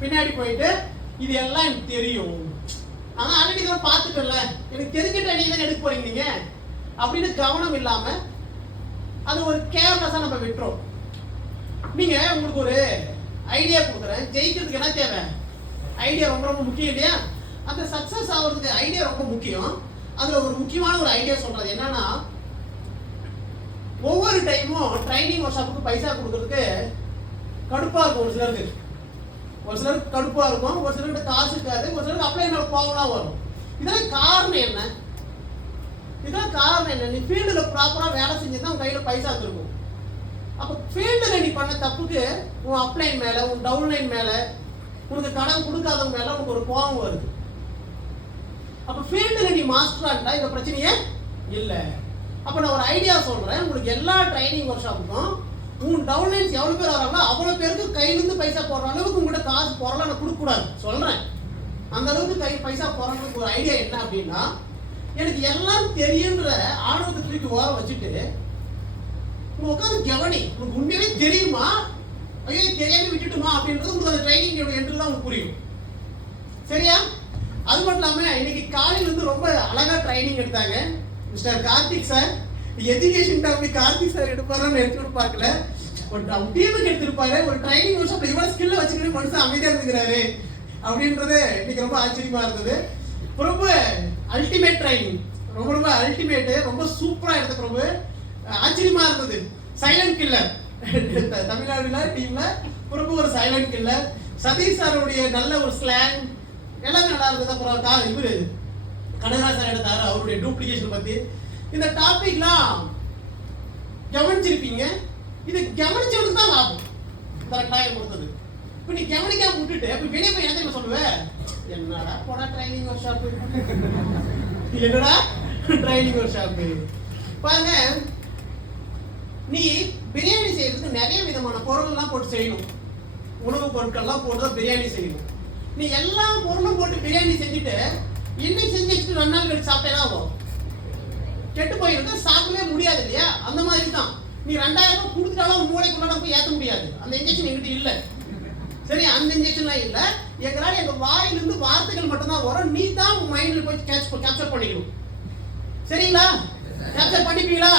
பின்னாடி போயிட்டு இது எல்லாம் எனக்கு தெரியும், நான் ஆல்ரெடி தான் பார்த்துட்டேன்ல, எனக்கு தெரிஞ்ச ட்ரைனிங் தான் எடுக்க போறீங்க நீங்க அப்படின்னு கவனம் இல்லாம அது ஒரு கேர்லெஸ்ஸா நம்ம விட்டுறோம். நீங்க உங்களுக்கு ஒரு ஐடியா கொடுக்குறேன், ஜெயிக்கிறதுக்கு என்ன தேவை? ஐடியா ரொம்ப ரொம்ப முக்கியம் இல்லையா? அந்த சக்சஸ் ஆகிறதுக்கு ஐடியா ரொம்ப முக்கியம். அதுல ஒரு முக்கியமான ஒரு ஐடியா சொல்றது என்னன்னா, ஒவ்வொரு டைமும் ட்ரைனிங் ஒர்க் ஷாப்புக்கு பைசா கொடுக்கறதுக்கு கடுப்பா இருக்கும். ஒரு சிலருக்கு கடுப்பா இருக்கும், ஒரு சிலருக்கு காசு இருக்காது, ஒரு சிலருக்கு அப்ளை மேல கோவம்லாம் வரும். இதெல்லாம் காரணம் என்ன? நீ ஃபீல்டுல ப்ராப்பரா வேலை செஞ்சா உன் கையில பைசா இருக்கும். அப்ப ஃபீல்டுல நீ பண்ண தப்புக்கு உன் அப்ளைன் மேல, உன் டவுன்லைன் மேல, உனக்கு கடன் கொடுக்காதவங்க மேல உனக்கு ஒரு கோவம் வருது. அப்ப ஃபீல்டுல நீ மாஸ்டராண்டா இந்த பிரச்சனையே இல்ல. அப்ப நான் ஒரு ஐடியா சொல்றேன், உங்களுக்கு எல்லா ட்ரைனிங் ஒர்க் ஷாப்புக்கும் உன் டவுன்லைன்ஸ் எவ்வளவு பேர் வராங்களோ அவ்வளவு பேருக்கு கையில இருந்து பைசா போடுற அளவுக்கு உங்ககிட்ட காசு பொருளை நான் கொடுக்க கூடாது சொல்றேன். அந்த அளவுக்கு பைசா போடுறதுக்கு ஒரு ஐடியா என்ன அப்படின்னா, எனக்கு எல்லாம் தெரியுன்ற ஆணவத்தை தூக்கி ஓர வச்சுட்டு உட்காந்து கவனி, உனக்கு உண்மையிலே தெரியுமா, ஐயோ தெரியாம விட்டுட்டுமா அப்படின்றது உங்களுக்கு அந்த ட்ரைனிங் என்று தான் உங்களுக்கு புரியும். சரியா? அது மட்டும் இல்லாம இன்னைக்கு காலையில இருந்து ரொம்ப அழகா ட்ரைனிங் எடுத்தாங்க mister Karthik sir. Education topic Karthik sir எடுப்பாருன்னு எடுத்து பார்க்கல, ஒரு டீமுக்கு எடுத்திருப்பாரு. ஒரு ட்ரைனிங் ஒர்க் ஷாப்ல இவ்வளவு ஸ்கில்ல வச்சுக்கிட்டு மனுஷன் அமைதியா இருந்துக்கிறாரு அப்படின்றது இன்னைக்கு ரொம்ப ஆச்சரியமா இருந்தது. ரொம்ப அல்டிமேட் ட்ரைனிங், ரொம்ப ரொம்ப அல்டிமேட், ரொம்ப சூப்பரா எடுத்த ரொம்ப ஆச்சரியமா இருந்தது. சைலண்ட் கில்லர் தமிழ்நாடுல டீம்ல ரொம்ப ஒரு சைலண்ட் கில்லர். சதீஷ் சாருடைய நல்ல ஒரு ஸ்லாங் எல்லாமே நல்லா இருந்தது. அப்புறம் இவரு கனகராஜ் சார் எடுத்தாரு அவருடைய டூப்ளிகேஷன் பத்தி. இந்த டாபிக்லாம் கவனிச்சிருப்பீங்க. இது கவனிச்சவனுக்கு தான் லாபம் கரெக்டாக கொடுத்தது. இப்ப நீ கவனிக்காம விட்டுட்டு இப்ப வெளியே போய் என்ன சொல்லுவேன், என்னடா போடா ட்ரைனிங் ஒர்க் ஷாப், என்னடா ட்ரைனிங் ஒர்க் ஷாப். பாருங்க, நீ பிரியாணி செய்யறதுக்கு நிறைய விதமான பொருள்லாம் போட்டு செய்யணும். உணவுப் பொருட்கள்லாம் போட்டு தான் பிரியாணி செய்யணும். நீ எல்லா பொருளும் போட்டு பிரியாணி செஞ்சுட்டு இன்னைக்கு செஞ்சு வச்சுட்டு 2 நாள் கழிச்சு சாப்பிட்டா ஆகும், கெட்டு போயிருந்தா சாப்பிடவே முடியாது இல்லையா? அந்த மாதிரி தான் நீ 2000 ரூபாய் கொடுத்துட்டாலும் மூளைக்குள்ள போய் ஏற்ற முடியாது. அந்த இன்ஜெக்ஷன் எங்கிட்ட இல்ல. சரி, அந்த இன்ஜெக்ஷன்லாம் இல்ல. எங்களால எங்க வாயிலிருந்து வார்த்தைகள் மட்டும்தான் வரும். நீ தான் உன் மைண்ட்ல போய் கேப்சர் பண்ணிக்கணும். சரிங்களா? கேப்சர் பண்ணிப்பீங்களா?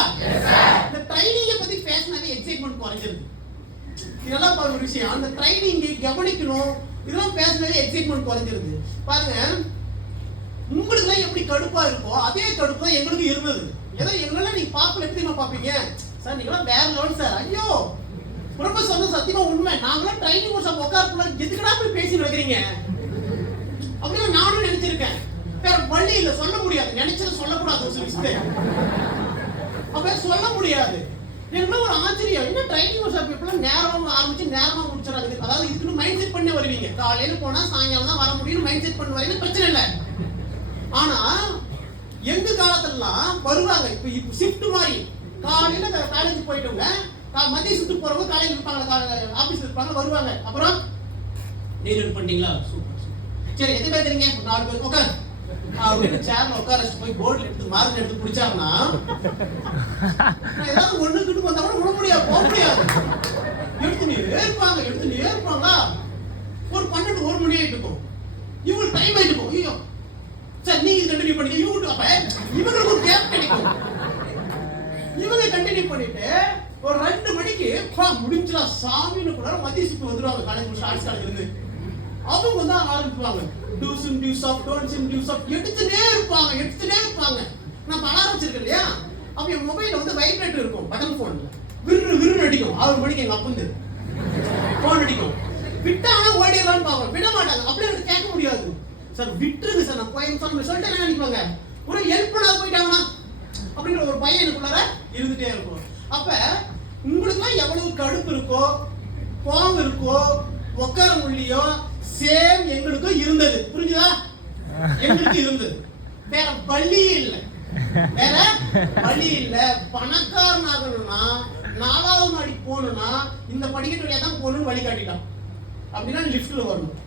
இந்த ட்ரைனிங்கை பத்தி பேசினாலே எக்ஸைட்மெண்ட் குறைஞ்சிருது. இதெல்லாம் ஒரு விஷயம். அந்த ட்ரைனிங்கை கவனிக்கணும். இதெல்லாம் பேசினாலே எக்ஸைட்மெண்ட் குறைஞ்சிருது. பாருங்க, உங்களுக்கு எப்படி கடுப்பா இருக்கோ அதே கடுப்பு தான் எங்களுக்கு இருந்தது. ஏதோ எங்களால நீங்க பாப்பல எப்படிமா பாப்பீங்க சார், நீங்களாம் வேற லெவல் சார். ஐயோ ரொம்ப சொன்ன சத்தியமா உண்மை. நாங்களாம் ட்ரைனிங் கோர்ஸ் உட்கார எதுக்கடா போய் பேசி வைக்கிறீங்க அப்படின்னு நானும் நினைச்சிருக்கேன். வேற வழி இல்ல, சொல்ல முடியாது. நினைச்சது சொல்லக்கூடாது, அப்ப சொல்ல முடியாது. எனக்கு ஒரு ஆச்சரியம், என்ன ட்ரைனிங் கோர்ஸ் இப்பெல்லாம் நேரமா ஆரம்பிச்சு நேரமா முடிச்சிடாது. அதாவது இதுக்குன்னு மைண்ட் செட் பண்ணி வருவீங்க. காலையில போனா சாயங்காலம் தான் வர முடியும் மைண்ட் செட் பண்ணி வரீங்க, பிரச்சனை இல்லை. ஆனா எங்க காலத்துலாம் வருவாங்க. இப்ப ஷிஃப்ட் மாதிரி காலையில காலேஜ் போயிட்டவங்க மதிய ஷிஃப்ட் போறவங்க காலையில இருப்பாங்க, ஆபீஸ் இருப்பாங்க, வருவாங்க. அப்புறம் நீர் பண்ணிட்டீங்களா, சூப்பர் சரி எது பேர் தெரியுங்க, 4 பேர் உட்கார் அப்படின்னு சேர்ல உட்கார வச்சு போய் போர்டில் எடுத்து மார்க் எடுத்து பிடிச்சாங்கன்னா ஏதாவது ஒண்ணு கிட்ட வந்தா கூட விட முடியாது, போக முடியாது. எடுத்துனே இருப்பாங்களா. ஒரு 12 1 மணி ஆயிட்டு இருக்கும். இவங்களுக்கு டைம் ஆயிட்டு இருக்கும். ஐயோ சார் நீங்க கண்டினியூ பண்ணீங்க, இவங்களுக்கு ஒரு கேப் கிடைக்கும். இவங்க கண்டினியூ பண்ணிட்டு ஒரு 2 மணிக்கு முடிஞ்சா சாமின்னு கூட மத்திய சுத்து வந்துருவாங்க. காலேஜ் ஆர்ட்ஸ் காலேஜ் இருந்து அவங்க தான் ஆரம்பிப்பாங்க. டூஸ் அண்ட் டியூஸ் ஆஃப் டோன்ஸ் அண்ட் டியூஸ் ஆஃப் எடுத்துட்டே இருப்பாங்க. நான் பல ஆரம்பிச்சிருக்கேன் இல்லையா? அப்ப என் மொபைல்ல வந்து வைப்ரேட்டர் இருக்கும், பட்டன் போன்ல விரு அடிக்கும். 6 மணிக்கு எங்க அப்பந்து போன் அடிக்கும். விட்டானா ஓடிடலான்னு பாப்போம், விட மாட்டாங்க. அப்படியே எனக்கு கேட்க முடியாது. சார் விட்டுருங்க சார், நான் போய் சொல்லிட்டு என்ன நினைப்பாங்க, ஒரு ஹெல்ப் பண்ணாத போயிட்டாங்கன்னா அப்படின்ற ஒரு பையன் எனக்குள்ளார இருந்துட்டே இருக்கும். அப்ப உங்களுக்கு எவ்வளவு கடுப்பு இருக்கோ, கோபம் இருக்கோ, உட்கார முடியலையோ, சேம் எங்களுக்கும் இருந்தது. புரிஞ்சுதா? எங்களுக்கு இருந்தது. வேற வழி இல்லை. பணக்காரன் ஆகணும்னா 4வது மாடி போகணும்னா இந்த படிக்கட்டு வழியா தான் போகணும்னு வழி காட்டிட்டான். அப்படின்னா லிஃப்ட்ல வரணும்.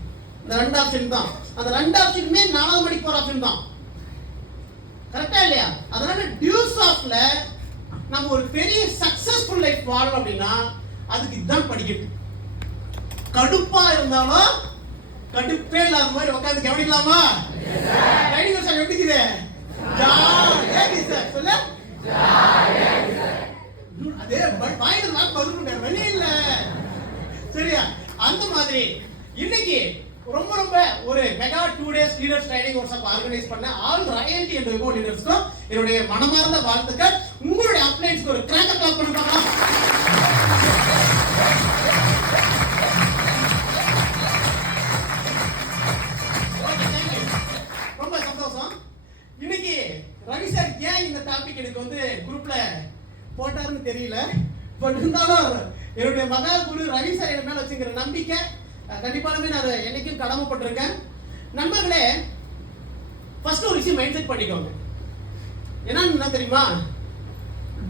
இந்த 2 ஆப்ஷன் தான். அந்த 2 ஆப்ஷனுமே 4வது மாடிக்கு போற ஆப்ஷன் தான். கரெக்டா இல்லையா? அதனால டியூஸ் ஆஃப்ல நம்ம ஒரு பெரிய சக்சஸ்ஃபுல் லைஃப் வாழணும் அப்படின்னா அதுக்கு இதுதான் படிக்கட்டு. கடுப்பா இருந்தாலும் கடுப்பே இல்லாத மாதிரி உட்காந்து கவனிக்கலாமா? ட்ரைனிங் வருஷம் எப்படி இருக்குது? ஜாலியா இருக்குது சார். சொல்ல அதே வாயில வாக்கு பதில் வெளியே இல்ல. சரியா? அந்த மாதிரி இன்னைக்கு ரொம்ப ரொம்ப ஒரு mega 2 days leaders training workshop organise பண்ண ஆல் ராயல்டி அண்ட் விபோ லீடர்ஸ்க்கும் என்னுடைய மனமார்ந்த வாழ்த்துக்கள். உங்களுடைய அப்ளைன்ஸ்க்கு ஒரு கிராக்கர் கிளாப் பண்ணுங்க. ரொம்ப சந்தோஷம். இன்னைக்கு ரவி சார் ஏன் இந்த டாபிக் எனக்கு வந்து குரூப்ல போட்டாருன்னு தெரியல. பட் இருந்தாலும் என்னுடைய மகா குரு ரவி சார் என் மேல வச்சுக்கிற நம்பிக்கை கண்டிப்பாலுமே நான் என்னைக்கும் கடமைப்பட்டிருக்கேன். நண்பர்களே, ஃபர்ஸ்ட் ஒரு விஷயம் மைண்ட் செட் பண்ணிக்கோங்க. என்ன தெரியுமா?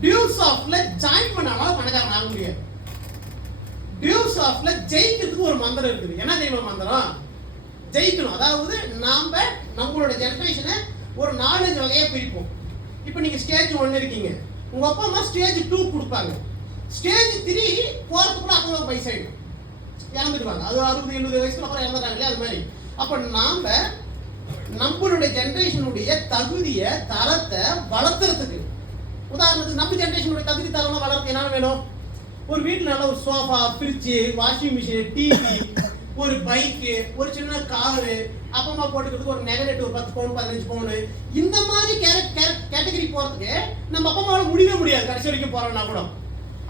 டியூஸ் ஆஃப்ல ஜாயின் பண்ணாலும் பணக்காரன் ஆக முடியாது. டியூஸ் ஆஃப்ல ஜெயிக்கிறதுக்கு ஒரு மந்திரம் இருக்குது. என்ன தெரியுமா மந்திரம்? ஜெயிக்கணும். அதாவது நாம நம்மளோட ஜெனரேஷனை ஒரு 4-5 வகையா பிரிப்போம். இப்போ நீங்க ஸ்டேஜ் 1 இருக்கீங்க, உங்க அப்பா அம்மா ஸ்டேஜ் 2 கொடுப்பாங்க. ஸ்டேஜ் 3 போறதுக்குள்ள அப்பா வயசாயிடும், இறந்துடுவாங்க. அது 60-70 வயசுல அப்புறம் இறந்துட்டாங்களே, அது மாதிரி. அப்ப நாம நம்மளுடைய ஜெனரேஷனுடைய தகுதியை தரத்தை வளர்த்துறதுக்கு, உதாரணத்துக்கு நம்ம ஜெனரேஷனுடைய தகுதி தரம் வளர்த்து என்ன வேணும்? ஒரு வீட்டுல நல்ல ஒரு sofa, fridge, washing machine, TV, ஒரு பைக்கு, ஒரு சின்ன காரு, அப்பா அம்மா போட்டுக்கிறதுக்கு ஒரு நெகலெட், ஒரு 10 பவுன் 15 பவுன், இந்த மாதிரி கேட்டகரி போறதுக்கு நம்ம அப்பா அம்மாவால முடியவே முடியாது கடைசி வரைக்கும் போறோம்னா கூட.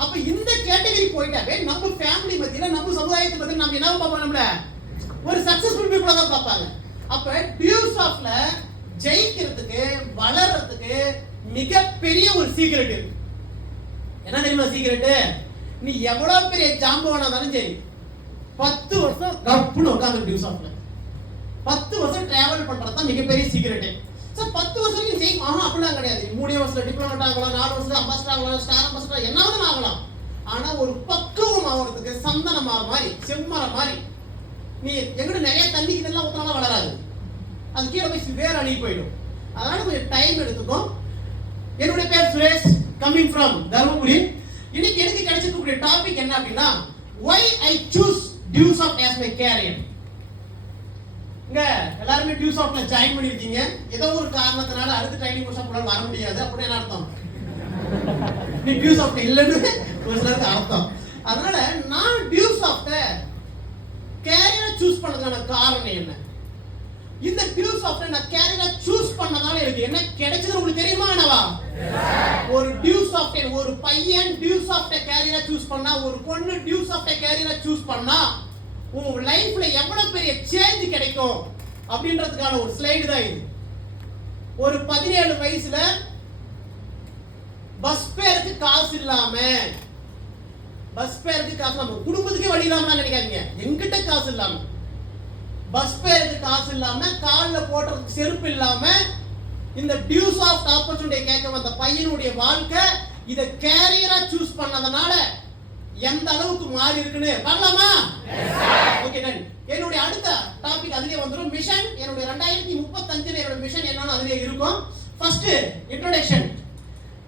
அப்ப இந்த கேட்டகரி போயிட்டாவே நம்ம ஃபேமிலி மத்தியில, நம்ம சமுதாயத்தை மத்தியில நம்ம என்ன பார்ப்போம்? நம்மள ஒரு சக்சஸ்ஃபுல் பீப்புளா தான் பார்ப்பாங்க. அப்ப டியூஸ் ஆஃப்ல ஜெயிக்கிறதுக்கு, வளர்றதுக்கு மிகப்பெரிய ஒரு சீக்ரெட் இருக்கு. என்ன தெரியுமா சீக்ரெட்? நீ எவ்வளவு பெரிய ஜாம்பவானா இருந்தாலும் சரி, 10 வருஷம் கப்புன்னு உட்காந்து டியூஸ் ஆஃப்ல 10 வருஷம் டிராவல் பண்றதுதான் மிகப்பெரிய சீக்ரெட். சார் 10 வருஷம் ஜெயிக்கும் அப்படிலாம் கிடையாது. 3 வருஷத்துல டிப்ளமேட் ஆகலாம், 4 வருஷத்துல அம்பாசிடர் ஆகலாம், ஸ்டார் அம்பாசிடர் என்னாவது ஆகலாம். ஆனா ஒரு பக்குவம் ஆகிறதுக்கு சந்தன மரம் மாதிரி, செம்மரம் மாதிரி, நீ எங்கிட்ட நிறைய தண்ணி இதெல்லாம் ஊத்தினாலும் வளராது, அது கீழே போய் வேற அணுகி போயிடும். அதனால கொஞ்சம் டைம் எடுத்துக்கும். என்னுடைய பேர் சுரேஷ், கம்மிங் ஃப்ரம் தர்மபுரி. இன்னைக்கு எனக்கு கிடைச்சிருக்கக்கூடிய டாபிக் என்ன அப்படின்னா, why I choose dues of as my career. இங்க எல்லாருமே டியூஸ் ஆஃப்ல ஜாயின் பண்ணிருக்கீங்க. ஏதோ ஒரு காரணத்தினால அடுத்த ட்ரைனிங் கோர்ஸ் அப்போ வர முடியாது. அப்படி என்ன அர்த்தம்? நீ டியூஸ் ஆஃப்ல இல்லன்னு ஒரு சிலருக்கு அர்த்தம். அதனால நான் டியூஸ் ஆஃப்ல கேரியரை சூஸ் பண்ணதுக்கான காரணம் என்ன? இந்த டியூஸ் ஆஃப்ல நான் கேரியரை சூஸ் பண்ணதால எனக்கு என்ன கிடைச்சது உங்களுக்கு தெரியுமா? என்னவா? ஒரு டியூஸ் ஆஃப், ஒரு பையன் டியூஸ் ஆஃப் கேரியரை சூஸ் பண்ணா, ஒரு பொண்ணு டியூஸ் ஆஃப் கேரியரை சூஸ் பண்ணா உங்க லைஃப்ல எவ்வளவு பெரிய சேஞ்ச் கிடைக்கும் அப்படின்றதுக்கான ஒரு ஸ்லைடு தான் இது. ஒரு 17 வயசுல பஸ் பேருக்கு காசு இல்லாம, பஸ் பேருக்கு காசு இல்லாம, குடும்பத்துக்கே வழி இல்லாம நினைக்காதீங்க, எங்கிட்ட காசு இல்லாம, பஸ் பேருக்கு காசு இல்லாம, கால்ல போடுறதுக்கு செருப்பு இல்லாம, இந்த டியூஸ் ஆஃப் ஆப்பர்ச்சுனிட்டி கேட்க வந்த பையனுடைய வாழ்க்கை இத கேரியரா சூஸ் பண்ணதுனால எந்த அளவுக்கு மாறி இருக்குன்னு பார்க்கலாமா? Okay done. என்னுடைய அடுத்த டாபிக் அதுலயே வந்துரும். மிஷன், என்னுடைய 2035 என்னோட மிஷன் என்னன்னு அதுலயே இருக்கும். First introduction.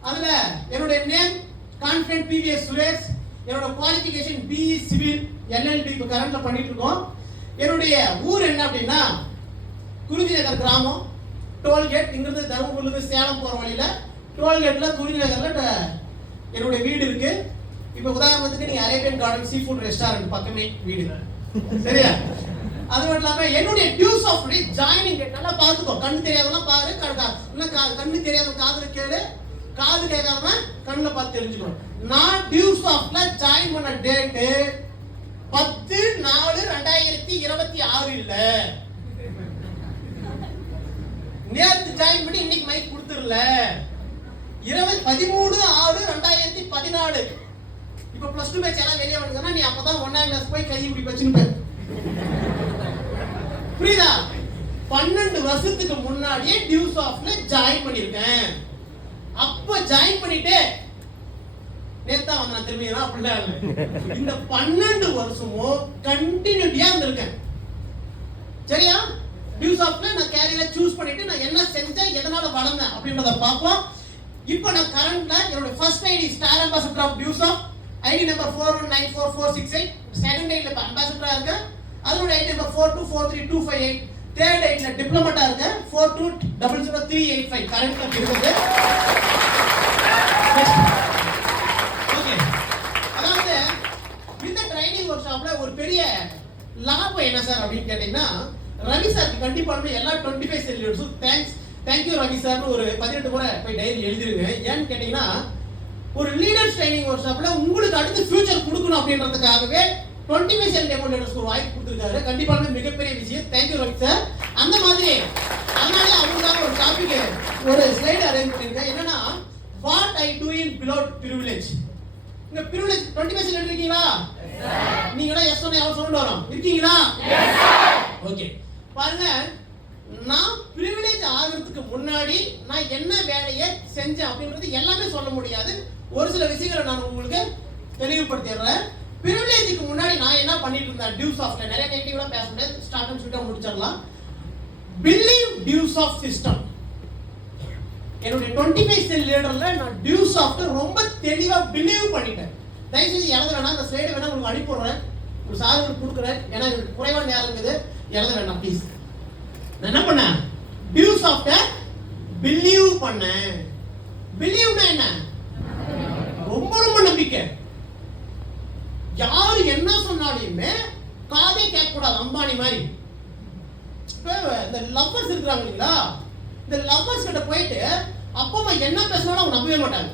அதுல என்னுடைய நேம் கான்ஃபிடன்ட் பிவிஎஸ் சுரேஷ். என்னோட குவாலிஃபிகேஷன் பிஇ சிவில் எல்எல்பி இப்ப கரண்ட்ல பண்ணிட்டு இருக்கோம். என்னுடைய ஊர் என்ன அப்படின்னா குறிஞ்சிநகர் கிராமம், டோல்கேட். இங்கிருந்து தருமபுரில இருந்து சேலம் போற வழியில டோல்கேட்ல குறிஞ்சிநகர்ல என்னுடைய வீடு இருக்கு. இப்ப உதாரணத்துக்கு நீங்க Arabian garden seafood restaurant பக்கமே வீடு, சரியா? அது மட்டும் இல்லாம என்னுடைய டியூஸ் ஆஃப் ஜாயினிங் டேட் நல்லா பாத்துக்கோ. கண்ணு தெரியாதெல்லாம் பாரு, கண்ணு தெரியாத காதுல கேளு, காது கேட்காம கண்ணுல பார்த்து தெரிஞ்சுக்கணும். நான் டியூஸ் ஆஃப்ல ஜாயின் பண்ண டேட் 10/4/2026 இல்ல, நேத்து ஜாயின் பண்ணி இன்னைக்கு மைக் கொடுத்துடல, 13/6/2014. இப்ப பிளஸ் 2 பேட்ச் எல்லாம் வெளியே வந்துனா நீ அப்பதான் 1ஆம் கிளாஸ் போய் கை இப்படி வச்சுன்னு. புரியுதா? 12 வருஷத்துக்கு முன்னாடியே டியூஸ் ஆஃப்ல ஜாயின் பண்ணிருக்கேன். அப்ப ஜாயின் பண்ணிட்டு நேத்தா வந்து நான் திரும்பி அப்படிலாம் இல்லை, இந்த 12 வருஷமும் கண்டினியூட்டியா இருந்திருக்கேன். சரியா? டியூஸ் ஆஃப்ல நான் கேரியரை சூஸ் பண்ணிட்டு நான் என்ன செஞ்சேன், எதனால வளர்ந்தேன் அப்படின்றத பார்ப்போம். இப்போ நான் கரண்ட்ல என்னோட first ID star ambassador of டியூஸ் ஆஃப், ஐடி நம்பர் 41944668. செகண்ட் ஐடில அம்பாசிடரா இருக்கு. அதோட 8 நம்பர் 42432558. தேர்ட் 8ல டிப்ளமேட்டா இருக்கு 42000385 கரண்ட்ல இருக்குது. ஓகே, அதாவது இந்த ட்ரைனிங் ஒர்க் ஷாப்ல ஒரு பெரிய லாபம் என்ன சார் அப்படின்னு கேட்டீங்கன்னா, ரவி சார் கண்டிப்பா எல்லா 25 செல்லியர்ஸும் தேங்க்யூ ரவி சார் ஒரு 18 முறை போய் டைரி எழுதிருங்க. ஏன்னு கேட்டீங்கன்னா, ஒரு லீடர்ஸ் ட்ரைனிங் ஒர்க் ஷாப்ல உங்களுக்கு அடுத்து ஃபியூச்சர் கொடுக்கணும் அப்படின்றதுக்காகவே 25 செல் டெமோ லீடர்ஸ்க்கு ஒரு வாய்ப்பு கொடுத்துருக்காரு. கண்டிப்பா மிகப்பெரிய விஷயம். Thank you Ravi sir. அந்த மாதிரி அதனால அவங்களுக்காக ஒரு டாபிக் ஒரு ஸ்லைடு அரேஞ்ச் பண்ணிருக்கேன். என்னன்னா, what I do in below privilege. இந்த பிரிவிலேஜ் 25 செல் இருக்கீங்களா? நீங்க எஸ் சொன்னா எவ்வளவு சவுண்ட் வரும்? இருக்கீங்களா? ஓகே, பாருங்க, நான் பிரிவிலேஜ் ஆகிறதுக்கு முன்னாடி நான் என்ன வேலையை செஞ்சேன் அப்படின்றது எல்லாமே சொல்ல முடியாது. ஒரு சில விஷயங்களை நான் உங்களுக்கு தெளிவுபடுத்திடுறேன். பிரிவிலேஜுக்கு முன்னாடி நான் என்ன பண்ணிட்டு இருந்தேன், டியூஸ் ஆஃப் நிறைய நெகட்டிவா பேச முடியாது, ஸ்டார்ட் அண்ட் ஸ்வீட்டா முடிச்சிடலாம். பிலீவ் டியூஸ் ஆஃப் சிஸ்டம். என்னுடைய 25 செல் லீடர்ல நான் டியூஸ் ஆஃப் ரொம்ப தெளிவா பிலீவ் பண்ணிட்டேன். தயவுசெய்து எழுத வேணாம், அந்த ஸ்லைடு வேணா உங்களுக்கு அனுப்பிடுறேன், ஒரு சார் கொடுக்குறேன். ஏன்னா எனக்கு குறைவான நேரம் இருக்குது, எழுத வேண்டாம் ப்ளீஸ். நான் என்ன பண்ணேன், டியூஸ் ஆஃப் பிலீவ் பண்ணேன். பிலீவ்னா என்ன? ரொம்ப ரொம்ப நம்பிக்கை. யாரு என்ன சொன்னாலுமே காதே கேட்க கூடாது. அம்பானி மாதிரி இந்த லவ்வர்ஸ் இருக்கிறாங்க இல்லைங்களா, இந்த லவ்வர்ஸ் கிட்ட போயிட்டு அப்பா அம்மா என்ன பேசினாலும் அவங்க நம்பவே மாட்டாங்க.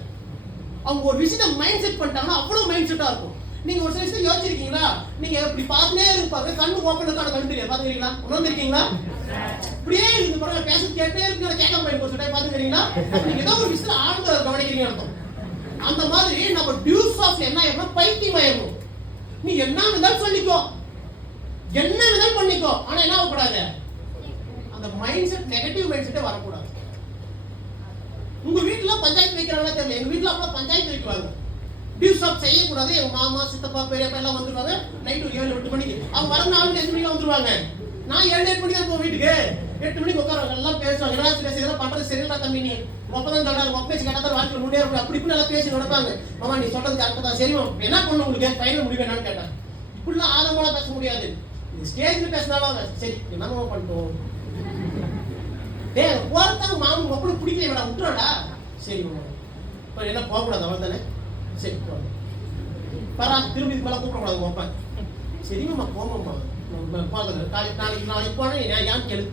அவங்க ஒரு விஷயத்தை மைண்ட் செட் பண்ணிட்டாங்கன்னா அவ்வளவு மைண்ட் செட்டா இருக்கும். நீங்க ஒரு சில விஷயம் யோசிச்சிருக்கீங்களா? நீங்க இப்படி பார்த்துனே இருப்பாங்க, கண்ணு ஓப்பன் இருக்கான கண்ணு தெரியாது, பாத்துக்கிறீங்களா? உணர்ந்திருக்கீங்களா? இப்படியே இந்த பிறகு பேச கேட்டே இருக்கு, கேட்காம போய் ஒரு டைம் பாத்துக்கிறீங்களா? நீங்க ஏதோ ஒரு விஷயத்துல ஆழ்ந்த கவனிக்கிறீங்க அர்த்தம். அந்த மாதிரி நம்ம டியூஸ் ஆஃப் என்ன ஆயிரும், பைத்தியமாயிரும். நீ என்ன வேணாலும் சொல்லிக்கோ, என்ன வேணாலும் பண்ணிக்கோ, ஆனா என்ன ஆகக்கூடாது, அந்த மைண்ட் செட் நெகட்டிவ் மைண்ட் செட்டே வரக்கூடாது. உங்க வீட்டுல பஞ்சாயத்து வைக்கிறாங்களா தெரியல, எங்க வீட்டுல அப்பா பஞ்சாயத்து வைக்கிறாங்க. டியூஸ் ஆஃப் செய்யக்கூடாது. எங்க மாமா சித்தப்பா பெரியப்பா எல்லாம் வந்துருவாங்க. நைட்டு 7-8 மணிக்கு அவங்க வர 4-5 மணிக்கு வந்துருவாங்க. நான் 7-8 மணிக்கு தான் போவேன் வீட்டுக்கு. 8 மணிக்கு உட்காருவாங்க, எல்லாம் பேசுவாங்க. என்ன பேசி இதெல்லாம் பண்றது சரியில்லா தம்பி, நீ ஒப்பதான் சொல்றாங்க, ஒப்ப பேசி கேட்டா வாழ்க்கையில் முன்னேற அப்படி இப்படி நல்லா பேசி நடப்பாங்க. மாமா நீ சொல்றது கரெக்ட் தான், சரிமா என்ன பண்ண உங்களுக்கு ஃபைனல் முடிவு என்னன்னு கேட்டேன். இப்படிலாம் ஆதங்கோட பேச முடியாது. ஸ்டேஜ்ல பேசினாலும் சரி என்னமா பண்ணிட்டோம், போறதாங்க மாமன் ஒப்பனை பிடிக்கல வேடா விட்டுறாடா, சரி மாமா இப்போ என்ன போகக்கூடாது அவள் தானே, சரி போறேன் பரா திரும்பி இது மேலே கூப்பிடக்கூடாது வைப்பேன். சரிங்கம்மா போங்கம்மா பார்க்குறேன், நாளைக்கு போனேன் ஏன் கேளு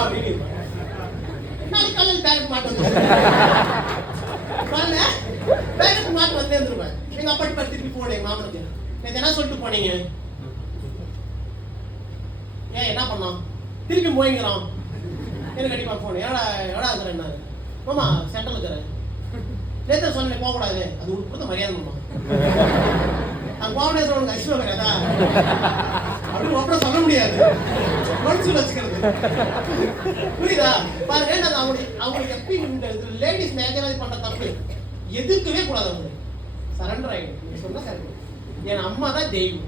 அப்படின்னு நாளைக்கு காலையில் பேருக்கு மாட்டு வந்து பேருக்கு மாட்டு வந்து இருந்துருவேன். எங்க அப்பாட்டி பார்த்து திருப்பி போனேன் எங்க மாமனுக்கு, நேற்று என்ன சொல்லிட்டு போனீங்க, ஏன் என்ன பண்ணோம், திருப்பி போய்ங்கிறோம். எனக்கு கண்டிப்பா போனேன், எவ்வளோ இருக்கிறேன் நான் மாமா சென்டர்ல இருக்கிறேன். நேற்று சொன்னேன் போகக்கூடாது, அது உங்களுக்கு கொடுத்த மரியாதை மாமா, நான் போகவே சொல்லுங்க ஐஸ்வர்யா கிடையாதா அப்படின்னு ஒப்பட சொல்ல முடியாது, மனசுல வச்சுக்கிறது புரியுதா? பாருங்க நான் அவங்களுக்கு எப்பயும் இந்த லேடிஸ் நேச்சராக பண்ற தப்பு எதிர்க்கவே கூடாது. அவங்க சரண்டர் ஆகிடும். நீங்க சொன்னா சரி, என் அம்மா தான் தெய்வம்,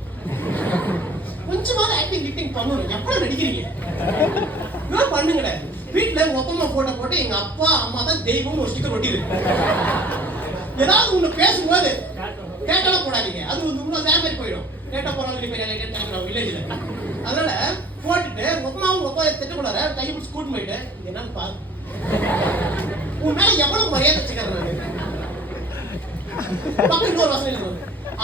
கொஞ்சமாவது ஆக்டிங் கிட்டிங் பண்ணணும். எப்ப நடிக்கிறீங்க பண்ணுங்க. வீட்டுல மொத்தமா போட்டோ போட்டு எங்க அப்பா அம்மா தான் தெய்வம் ஒரு ஸ்டிக்கர் ஒட்டிடு. ஏதாவது ஒண்ணு பேசும்போது கேட்டாலும் போடாதீங்க, அது உங்களை ஃபேமிலி போயிடும். கேட்ட போறாங்க வில்லேஜ்ல. அதனால போட்டுட்டு மொத்தமாவும் ஒப்பா திட்டக்கூடாது, கை பிடிச்சி கூட்டு போயிட்டு என்னன்னு பாரு, உன் மேல எவ்வளவு மரியாதை வச்சுக்கிறேன். பக்கத்து ஒரு வசதி இருக்கு,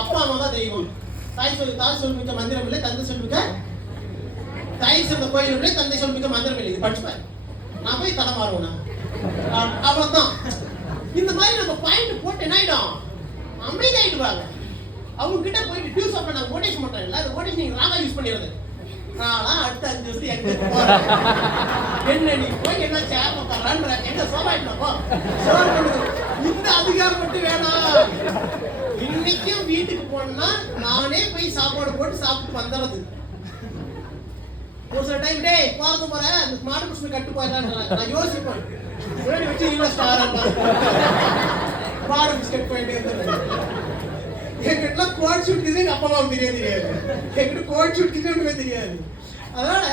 அப்பா அம்மா தான் தெய்வம். தாய் சொல்மிக்க மந்திரம் இல்லை, தந்தை சொல்மிக்க தாய் சொந்த கோயில் இல்லை, தந்தை சொல்மிக்க மந்திரம் இல்லை. இது படிச்சுப்பேன், நான் போய் தலை மாறுவேன். அவ்வளவுதான். இந்த மாதிரி நம்ம பாயிண்ட் போட்டு என்ன ஆயிடும், அமைதியாயிடுவாங்க. அவங்க கிட்ட போயிட்டு டியூஸ் ஆஃப் நான் மோட்டிவேஷன் பண்றேன் இல்ல, அந்த மோட்டிவேஷன் நீங்க ராங்கா யூஸ் பண்ணிடுறது. நான் அடுத்த 5 வருஷம் எங்க போறேன், என்ன நீ போய் என்ன சேர் உட்கார்றான்ற எங்க சோபாயிட்டப்போ இந்த அதிகாரம் மட்டும் வேணாம். இன்னைக்கும் வீட்டுக்கு போனா நானே போய் சாப்பாடு போட்டு சாப்பிட்டு வந்துடுறது. ஒரு சில டைம் டே பார்த்து போறேன், அந்த மாடு புஷ்மி கட்டு போயிடறான், நான் யோசிப்பேன் வச்சு ஸ்டார் மாடு பிஸ்கட் போயிட்டே இருந்தேன். எங்கிட்ட கோட் ஷூட் எங்க அப்பா அம்மாவுக்கு தெரியாது, எங்கிட்ட கோட் ஷூட் ஒன்றுமே தெரியாது. அதனால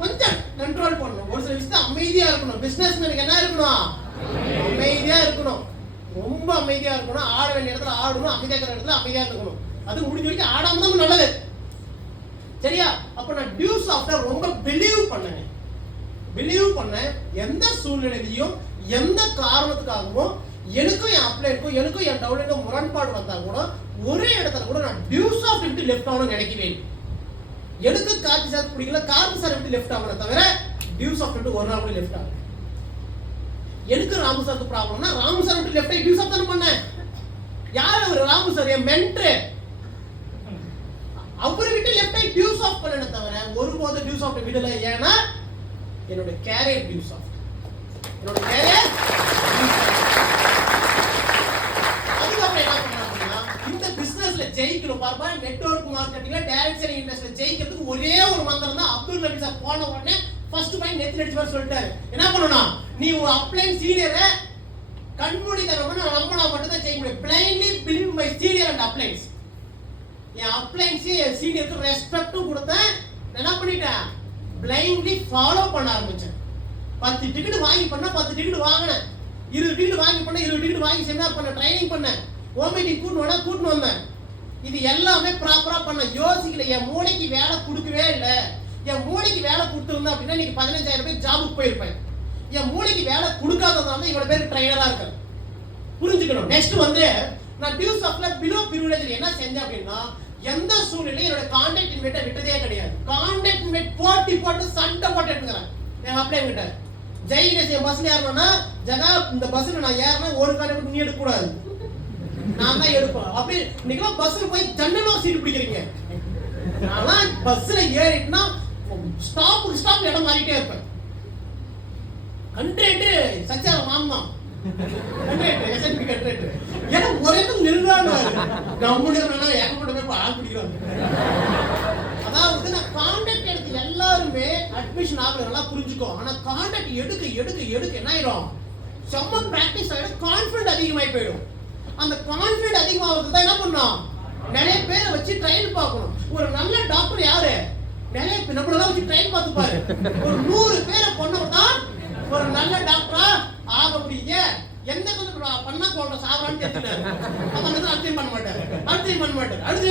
கொஞ்சம் கண்ட்ரோல் பண்ணணும். ஒரு சில விஷயத்த அமைதியா இருக்கணும். பிசினஸ் மேனுக்கு என்ன இருக்கணும், அமைதியா இருக்கணும், ரொம்ப அமைதியா இருக்கணும். ஆட வேண்டிய இடத்துல ஆடணும், அமைதியா இருக்கிற இடத்துல அமைதியா இருக்கணும். அது முடிஞ்ச வரைக்கும் ஆடாம தான் நல்லது. சரி அப்ப நான் டியூ சாஃப்ட்வேர் ரொம்ப பிலீவ் பண்ணேன். எந்த சூழ்நிலையிலையும் எந்த காரணத்துக்காகவும் எனக்கும் என் அப்ளைக்கும் எனக்கும் என் டவுன்லைனுக்கும் முரண்பாடு வந்தா கூட ஒரே இடத்துல கூட நான் டியூ சாஃப்ட் விட்டு லெஃப்ட் ஆகணும்னு நினைக்கிறேன். எனக்கு கார்த்தி சார் பிடிக்கல, கார்த்தி சார் விட்டு லெஃப்ட் ஆகணும் தவிர டியூ சாஃப்ட் விட்டு ஒரு நாள் கூட லெஃப்ட் ஆகும். எனக்கு ராமு சாருக்கு ப்ராப்ளம்னா ராமு சார் விட்டு லெஃப்ட் ஆகி டியூ சாஃப்ட் தானே பண்ணேன். யார் அவர்? ராமு சார், என் மென்டர். அவரை விட்டு லெஃப்ட் ஆகி டியூ சாஃப்ட் பண்ணனே தவிர ஒருபோது டியூ சாஃப்ட் விடல. ஏன்னா என்னோட கேரியர் டியூ சாஃப்ட். அதுக்கப்புறம் என்ன பண்ணா இந்த பிசினஸ்ல ஜெயிக்கணும் பாப்பா. நெட்வொர்க் மார்க்கெட்டிங்ல டைரக்ட் செல்லிங் இண்டஸ்ட்ரியில ஜெயிக்கிறதுக்கு ஒரே ஒரு மந்திரம் தான். அப்துல் நபி சார் போன உடனே ஃபர்ஸ்ட் பாயிண்ட் நெத்தி அடிச்சு சொல்லிட்டாரு. என்ன பண்ணணும்? நீ ஒரு அப்ளைன் சீனியரை கண்மூடி தரமா நம்பினா மட்டும் தான் ஜெயிக்க முடியும். Plainly believe my senior and uplines. என் அப்ளைன்ஸ் சீனியருக்கு ரெஸ்பெக்டும் கொடுத்தேன். என்ன பண்ணிட்டேன்? பிளைன்லி ஃபாலோ பண்ண ஆரம்பிச்சேன். 10 டிக்கெட் வாங்கி பண்ணா 10 டிக்கெட் வாங்கினேன். 20 டிக்கெட் வாங்கி பண்ண 20 டிக்கெட் வாங்கி செமினார் பண்ண ட்ரைனிங் பண்ணேன். ஹோம் மீட்டிங் கூட்டு வந்தேன். இது எல்லாமே ப்ராப்பரா பண்ண. யோசிக்கல. என் மூளைக்கு வேலை கொடுக்கவே இல்லை. என் மூளைக்கு வேலை கொடுத்துருந்தேன் அப்படின்னா நீங்க 15,000 பேர் ஜாபுக்கு போயிருப்பேன். என் மூளைக்கு வேலை கொடுக்காததால இவ்வளவு பேர் ட்ரைனரா இருக்கேன். புரிஞ்சுக்கணும். நெக்ஸ்ட் நான் டியூ சாஃப்ட்ல பிலோ பிரிவிலேஜ் என்ன செஞ்சேன் அப்படின்னா எந்த சூழ்நிலையும் என்னோட கான்டாக்ட் இன்வைட்டை விட்டதே கிடையாது. கான்டாக்ட் இன்வைட் போட்டு சண்டை போட்டு எடுத்துக்கிறேன். என் அப்ளை கிட்ட ஜெயினேஷ் என் பஸ்ல ஏறணும்னா ஜகா இந்த பஸ்ல நான் ஏறினா ஒரு கான்டாக்ட் நீ எடுக்க கூடாது, நான் தான் எடுப்பேன். அப்படி இன்னைக்கு பஸ்ல போய் ஜன்னலோ சீட் பிடிக்கிறீங்க. நான் பஸ்ல ஏறிட்டுனா ஸ்டாப் இடம் மாறிட்டே இருப்பேன். கண்ட்ரேட் சச்சா மாமா எல்லாருமே அட்மிஷன் ஆகுது. நல்லா புரிஞ்சுக்கோ. ஆனா கான்டாக்ட் எடுக்க என்ன ஆயிடும்? செம்ம பிராக்டிஸ் ஆயிடும். கான்ஃபிடன்ட் அதிகமாயி போயிடும். அந்த கான்ஃபிடன்ட் அதிகமாகிறது தான் என்ன பண்ணும்? நிறைய பேரை வச்சு ட்ரையல் பார்க்கணும். ஒரு நல்ல டாக்டர் யாரு? நிறைய நம்மளெல்லாம் வச்சு ட்ரையல் பார்த்து பாரு. ஒரு 100 பேரை பண்ணதான் ஒரு நல்ல டாக்டரா ஆக முடியுங்க. எந்த பண்ணா போன்ற சாப்பிடான்னு தெரிஞ்சுட்டாரு. அடுத்தையும்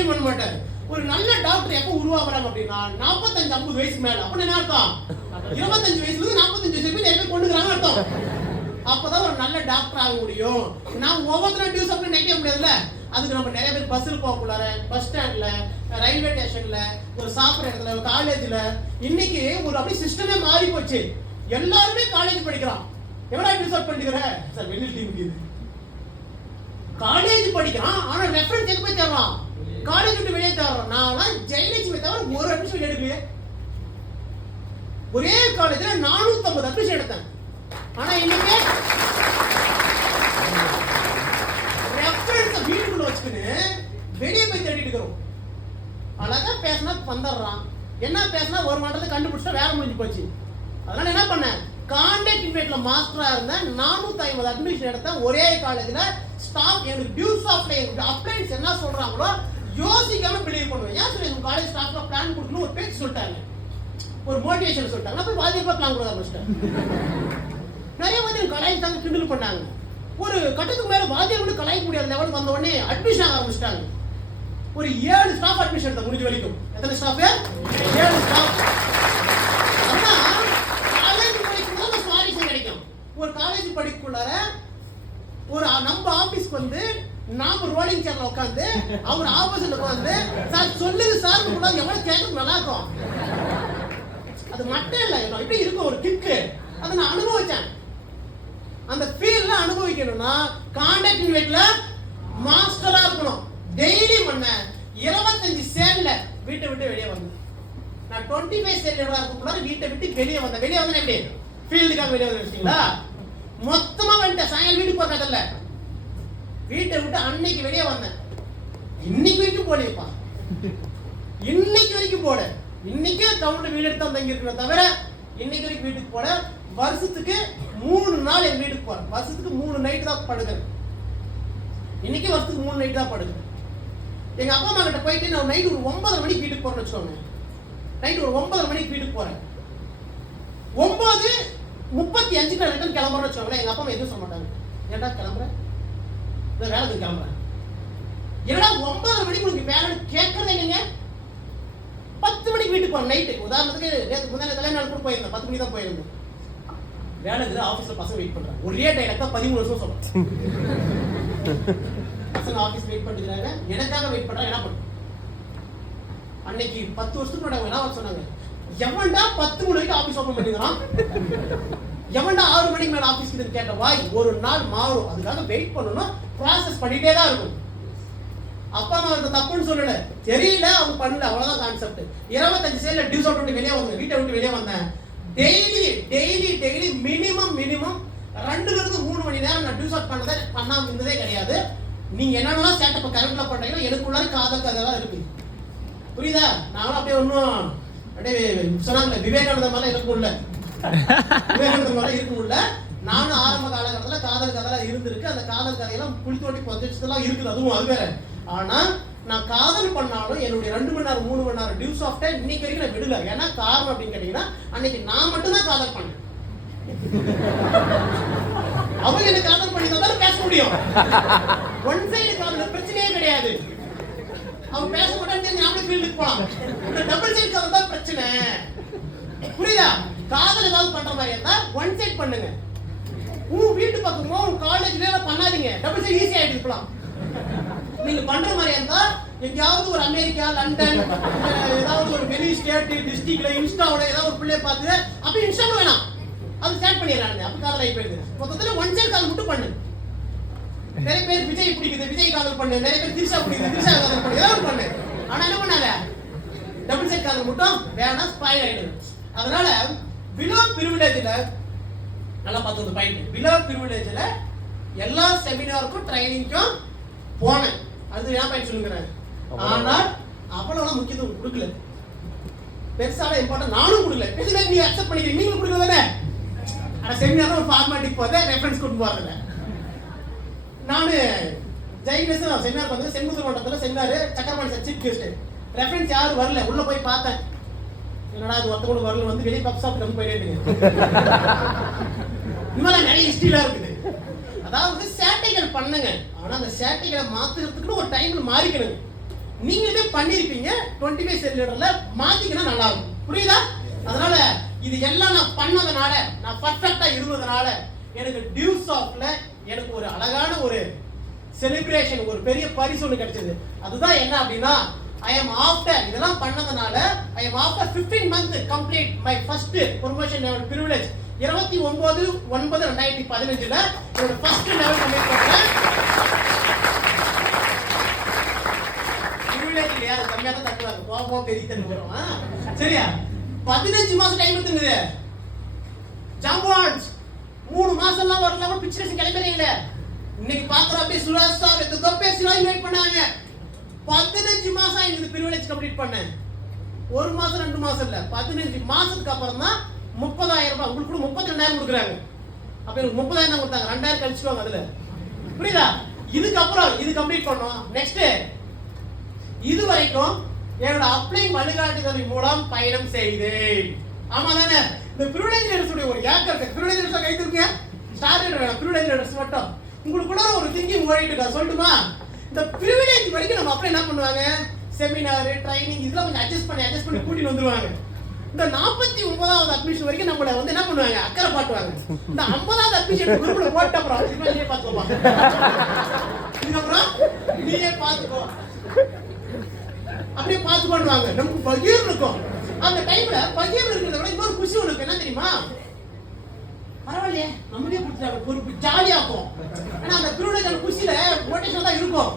பண்ண மாட்டாரு. ஒரு நல்ல டாக்டர் எப்ப உருவாக்குறாங்க அப்படின்னா 45-50 வயசுக்கு மேல. அப்படின்னு என்ன அர்த்தம்? 25 வயசுல இருந்து 45 வயசு நிறைய பேர் கொண்டுக்கிறாங்க அர்த்தம். அப்பதான் ஒரு நல்ல டாக்டர் ஆக முடியும். நான் ஒவ்வொருத்தரும் டியூஸ் அப்படி நினைக்க முடியாதுல்ல. அதுக்கு நம்ம நிறைய பேர் பஸ்ஸில் போகக்கூடாது, பஸ் ஸ்டாண்ட்ல, ரயில்வே ஸ்டேஷன்ல, ஒரு சாப்பிட்ற இடத்துல, ஒரு காலேஜ்ல. இன்னைக்கு ஒரு அப்படி சிஸ்டமே மாறி போச்சு. எல்லாருமே காலேஜ் படிக்கிறான். எவ்வளவு டியூஸ் பண்ணிக்கிற சார்? வெளியில் டீம் காலேஜ் படிக்கிறான். ஆனா ரெஃபரன்ஸ் எங்க போய் தர்றான்? காலேஜ் விட்டு வெளியே தர்றான். நான் ஜெயலட்சுமி தவிர ஒரு அட்மிஷன் எடுக்கலையே. ஒரே காலேஜ்ல 450 அட்மிஷன் எடுத்தேன். ஆனா இன்னைக்கு ரெஃபரன்ஸ் வீட்டுக்குள்ள வச்சுக்கின்னு வெளியே போய் தேடிட்டு இருக்கிறோம். அழகா பேசினா வந்துடுறான். என்ன பேசினா ஒரு மாட்டத்தை கண்டுபிடிச்சா வேலை முடிஞ்சு போச்சு. அதனால என்ன பண்ணேன்? கான்டாக்ட் இன்வைட்ல மாஸ்டரா இருந்தேன். 450 அட்மிஷன் எடுத்தேன் ஒரே காலேஜ்ல. ஸ்டாஃப் எனக்கு டியூஸ் ஆஃப் அப்ளைன்ஸ் என்ன சொல்றாங்களோ யோசிக்காம பிலீவ் பண்ணுவேன். ஏன் சொல்லி உங்க காலேஜ் ஸ்டாஃப்ல பிளான் கொடுக்கணும் ஒரு பேச்சு சொல்லிட்டாங்க, ஒரு மோட்டிவேஷன் சொல்லிட்டாங்க. அப்ப வாதிப்பா பிளான் கொடுக்க ஆரம்பிச்சிட்டேன். நிறைய வாதியம் காலேஜ் தாங்க கிண்டல் பண்ணாங்க. ஒரு கட்டத்துக்கு மேல வாதியம் கூட கலாய்க்க முடியாத லெவலுக்கு வந்த உடனே அட்மிஷன் ஆக ஆரம்பிச்சிட்டாங்க. ஒரு 7 ஸ்டாஃப் அட்மிஷன் எடுத்த முடிஞ்ச வரைக்கும். எத்தனை ஸ்டாஃப்? 7 ஸ்டாஃப். ஆனா காலேஜ் படிக்கும்போது சுவாரஸ்யம் கிடைக்கும். ஒரு காலேஜ் படிக்குள்ளார ஒரு நம்ம ஆபீஸ்க்கு வந்து நாம ரோலிங் சேர்ல உட்காந்து அவர் ஆப்போசிட்ல உட்காந்து சார் சொல்லுங்க சார் கூட எவ்வளவு கேட்க நல்லா இருக்கும். அது மட்டும் இல்ல, இப்படி இருக்கும் ஒரு கிக்கு. அதை நான் அனுபவிச்சேன். அந்த ஃபீல்ல அனுபவிக்கணும்னா கான்டாக்ட் இன்வைட்ல மாஸ்டரா இருக்கணும். டெய்லி பண்ண 25 சேல்ல வீட்டை விட்டு வெளியே வந்தேன். நான் 25 சேல் இருக்கும்போது வீட்டை விட்டு வெளியே வந்தேன். வெளியே வந்தேன் எப்படி? ஃபீல்டுக்காக வெளியே வந்தீங்களா? மொத்தமா வந்துட்டேன். சாயங்காலம் வீட்டுக்கு போறதில்ல. வீட்டை விட்டு அன்னைக்கு வெளியே வந்தேன். இன்னைக்கு வரைக்கும் போனேப்பா. இன்னைக்கு வரைக்கும் போட. இன்னைக்கே டவுன்ல வீடு எடுத்து தங்கி இருக்கிற தவிர இன்னைக்கு வரைக்கும் வீட்டுக்கு போட. வருஷத்துக்கு 3 நாள் எங்க வீட்டுக்கு போறேன். வருஷத்துக்கு 3 நைட் தான் படுக்கிறேன். இன்னைக்கு வருஷத்துக்கு 3 நைட் தான் படுக்கிறேன். எங்க அப்பா அம்மா கிட்ட போயிட்டு நான் நைட் ஒரு 9 மணிக்கு வீட்டுக்கு போறேன்னு வச்சுக்கோங்க. நைட் ஒரு 9 மணிக்கு வீட்டுக்கு போறேன். 9:35 ரிட்டர்ன் கிளம்புறேன்னு வச்சுக்கோங்களேன். எங்க அப்பா அம்மா எதுவும் சொல்ல மாட்டாங்க. ஏன்டா கிளம்புறேன்? வேலைக்கு கிளம்புறேன். என்னடா 9 மணிக்கு உங்களுக்கு வேலை கேட்கறதே இல்லைங்க. 10 மணிக்கு நைட்டு வீட்டுக்கு போறேன். நைட்டு உதாரணத்துக்கு நேற்று முன்னாடி கல்யாண நாள் கூட போயிருந்தேன், 10 மணி தான் போயிருந்தேன். வேலை இருக்குது, ஆஃபீஸில் பசங்க வெயிட் பண்ணுறாங்க. ஒரே டைலாக் தான் 13 வருஷம் சொல்கிறேன். பசங்க ஆஃபீஸ் வெயிட் பண்ணிக்கிறாங்க, எனக்காக வெயிட் பண்ணுறாங்க. என்ன பண்ணுறேன்? அன்னைக்கு 10 வருஷத்துக்கு முன்னாடி என்ன சொன்னாங்க, எவன்டா 10 மணி வரைக்கும் ஆஃபீஸ் ஓப்பன் பண்ணிக்கிறான், எவன்டா 6 மணிக்கு மேலே ஆஃபீஸ்க்கு கேட்ட வாய் ஒரு நாள் மாறும். அதுக்காக வெயிட் பண்ணணும், ப்ராசஸ் பண்ணிட்டே தான் இருக்கும். அப்பா அம்மா இருக்க தப்புன்னு சொல்லல, தெரியல, அவங்க பண்ணல, அவ்வளவுதான் கான்செப்ட். 25 சேல டியூஸ் அவுட் விட்டு வெளியே வந்தேன், வீட்டை விட்டு வெளியே வந்தேன். டெய்லி மினிமம் 2 ல இருந்து 3 மணி நேரம் நான் டியூஸ் அவுட் பண்ணாம இருந்ததே கிடையாது. நீங்க என்னென்னலாம் ஸ்டார்ட் கரண்ட்ல பண்றீங்களோ எனக்குள்ள காதல் கதெல்லாம் இருக்கு. புரியுதா? நானும் அப்படியே ஒன்றும் அப்படியே சொன்னாங்க விவேகானந்தர் மாதிரி இருக்க முடியல, விவேகானந்தர் மாதிரி இருக்க முடியல. நானும் ஆரம்ப காலகட்டத்தில் காதல் கதையெல்லாம் இருந்திருக்கு. அந்த காதல் கதையெல்லாம் புளித்தோட்டி பொதிச்சதெல்லாம் இருக்குது, அதுவும் அது வேற. ஆனா நான் காதல் பண்ணாலும் என்னுடைய 2 மணி நேரம் 3 மணி நேரம் டியூஸ் ஆஃப் டைம் இன்னைக்கு வரைக்கும் நான் விடல. ஏன்னா காரணம் அப்படின்னு கேட்டீங்கன்னா, அன்னைக்கு நான் மட்டும் தான் காதல் பண்ணேன். அவங்க என்ன காதல் பண்ணி தான் பேச முடியும். ஒன் சைடு காதல் பிரச்சனையே கிடையாது. அவங்க பேச மாட்டான்னு நாமளே ஃபீல்டுக்கு போலாம். இந்த டபுள் சைடு காதல் தான் பிரச்சனை. புரியுதா? காதல் ஏதாவது பண்ற மாதிரி இருந்தா ஒன் சைடு பண்ணுங்க. உன் வீட்டு பக்கமோ உன் காலேஜ்ல பண்ணாதீங்க, டபுள் சைடு ஈஸி ஆயிட்டு இருக்கலாம். நீங்க பண்ற மாதிரி இருந்தா எங்கேயாவது ஒரு அமெரிக்கா, லண்டன், ஏதாவது ஒரு வெளி ஸ்டேட் டிஸ்ட்ரிக்ட்ல இன்ஸ்டாவோட ஏதாவது ஒரு பிள்ளைய பார்த்து அப்படி இன்ஸ்டால வேணாம், அது ஸ்டார்ட் பண்ணிடுறாங்க. அப்படி காதல் ஆகி போயிடுது. மொத்தத்துல ஒன் சைடு காதல் மட்டும் பண்ணு. நிறைய பேர் விஜய் பிடிக்குது, விஜய் காதல் பண்ணு. நிறைய பேர் திரிஷா பிடிக்குது, திரிஷா காதல் பண்ணு. ஏதாவது பண்ணு. ஆனா என்ன பண்ணாத, டபுள் சைடு காதல் மட்டும் வேணாம், ஸ்பாயில் ஆயிடுது. அதனால பிலோ பிரிவிலேஜ்ல நல்லா பார்த்து பாயிண்ட். பிலோ பிரிவிலேஜ்ல எல்லா செமினாருக்கும் ட்ரைனிங்க்கும் போனேன். அது ஏன் பாயிண்ட் சொல்லுங்கிறேன். ஆனால் அவ்வளவு முக்கியத்துவம் கொடுக்கல, பெருசால இம்பார்ட்டன் நானும் கொடுக்கல. எதுல நீங்க அக்செப்ட் பண்ணிக்கிறீங்க, நீங்களும் கொடுக்கல தானே. ஆனா செமினார் ஒரு ஃபார்மாலிட்டி போதே ரெஃபரன்ஸ் கொண்டு போறதில்ல. நானு ஜெயினஸ் செமினார் வந்து செங்குந்தூர் மண்டலத்தில் seminar, Chakrapani sir chief guest. Reference யாரும் வரல. உள்ள போய் பார்த்தேன், என்னடா அது ஒருத்த கூட வரல, வந்து வெளியே பப் சாப்பிட்டு போயிட்டேன். இந்த மாதிரி நிறைய ஹிஸ்டரிலாம் இருக்குது. அதாவது சேட்டைகள் பண்ணுங்க, ஆனா அந்த சேட்டைகளை மாத்துறதுக்கு ஒரு டைம்ல மாறிக்கணுங்க. நீங்களுமே பண்ணிருப்பீங்க, 25 செல்லிடர்ல மாத்திக்கினா நல்லா இருக்கும். புரியுதா? அதனால இது எல்லாம் நான் பண்ணதுனால, நான் பர்ஃபெக்ட்டா இருந்ததுனால எனக்கு டியூஸ் ஆஃப்ல எனக்கு ஒரு அழகான ஒரு செலிப்ரேஷன், ஒரு பெரிய பரிசு ஒன்று கிடைச்சது. அதுதான் என்ன அப்படின்னா, I am after இதெல்லாம் பண்ணதுனால I am after 15 months complete my first promotion level privilege. 29/9/2015ல என்னோட ஃபர்ஸ்ட் லெவல் கம்ப்ளீட் பண்ணேன். privilege இல்லையா, அது கம்மியா தான் தட்டுவாங்க, போக பெரிய தண்ணி வரும். சரியா? 15 மாசம் டைம் எடுத்துங்குது. ஜாம்பான்ஸ் 3 மாசம்லாம் வரல, கூட பிக்சர்ஸ் கிளம்புறீங்களே. இன்னைக்கு பாக்குறோம் அப்படியே சுராஜ் சார் இந்த தொப்பேசிலாம் வெயிட் பண்ணாங்க. 15 மாசம் எனக்கு பிரிவிலேஜ் கம்ப்ளீட் பண்ணேன். 1 மாசம் 2 மாசம் இல்ல, 15 மாசத்துக்கு அப்புறம் தான் 30,000 ரூபாய். உங்களுக்கு கூட 32,000 கொடுக்குறாங்க. அப்ப எனக்கு 30,000 தான் கொடுத்தாங்க, 2,000 கழிச்சுவாங்க அதுல. புரியுதா? இதுக்கப்புறம் இது கம்ப்ளீட் பண்ணோம். நெக்ஸ்ட் இது வரைக்கும் என்னோட அப்ளை வழிகாட்டுதலின் மூலம் பயணம் செய்தேன். ஆமா தானே? இந்த பிரிவிலேஜ் லெட்டர்ஸ் ஒரு ஏக்கர் பிரிவிலேஜ் லெட்டர்ஸ் கை தூக்குங்க. ஸ்டார் லெட்டர் பிரிவிலேஜ் லெட்டர்ஸ் மட்டும் உங்களுக்கு கூட ஒரு திங்கிங் ஓடிட்டு இருக்கா சொல்லட்டுமா? இந்த பிரிவிலேஜ் வரைக்கும் நம்ம அப்ளை என்ன பண்ணுவாங்க, செமினார் ட்ரைனிங் இதெல்லாம் கொஞ்சம் அட்ஜஸ்ட் பண்ணி கூட்டிட்டு வந்துருவாங்க. இந்த 49வது அட்மிஷன் வரைக்கும் நம்மள வந்து என்ன பண்ணுவாங்க, அக்கறை பாட்டுவாங்க. இந்த 50வது அட்மிஷன் குரூப்ல போட்ட அப்புறம் நீயே பாத்துக்கோ, இதுக்கப்புறம் நீயே பாத்துக்கோ அப்படியே பாத்துக்கோன்னுவாங்க. நமக்கு பகிர் இருக்கும். அந்த டைம்ல பகிர் இருக்கிறத விட இன்னொரு குஷி உனக்கு என்ன தெரியுமா, பரவாயில்லையே நம்மளே கொடுத்துட்டாங்க பொறுப்பு, ஜாலியா இருக்கும். ஏன்னா அந்த பிரிவிலேஜ் குஷியில மோட்டிவேஷன் தான் இருக்கும்.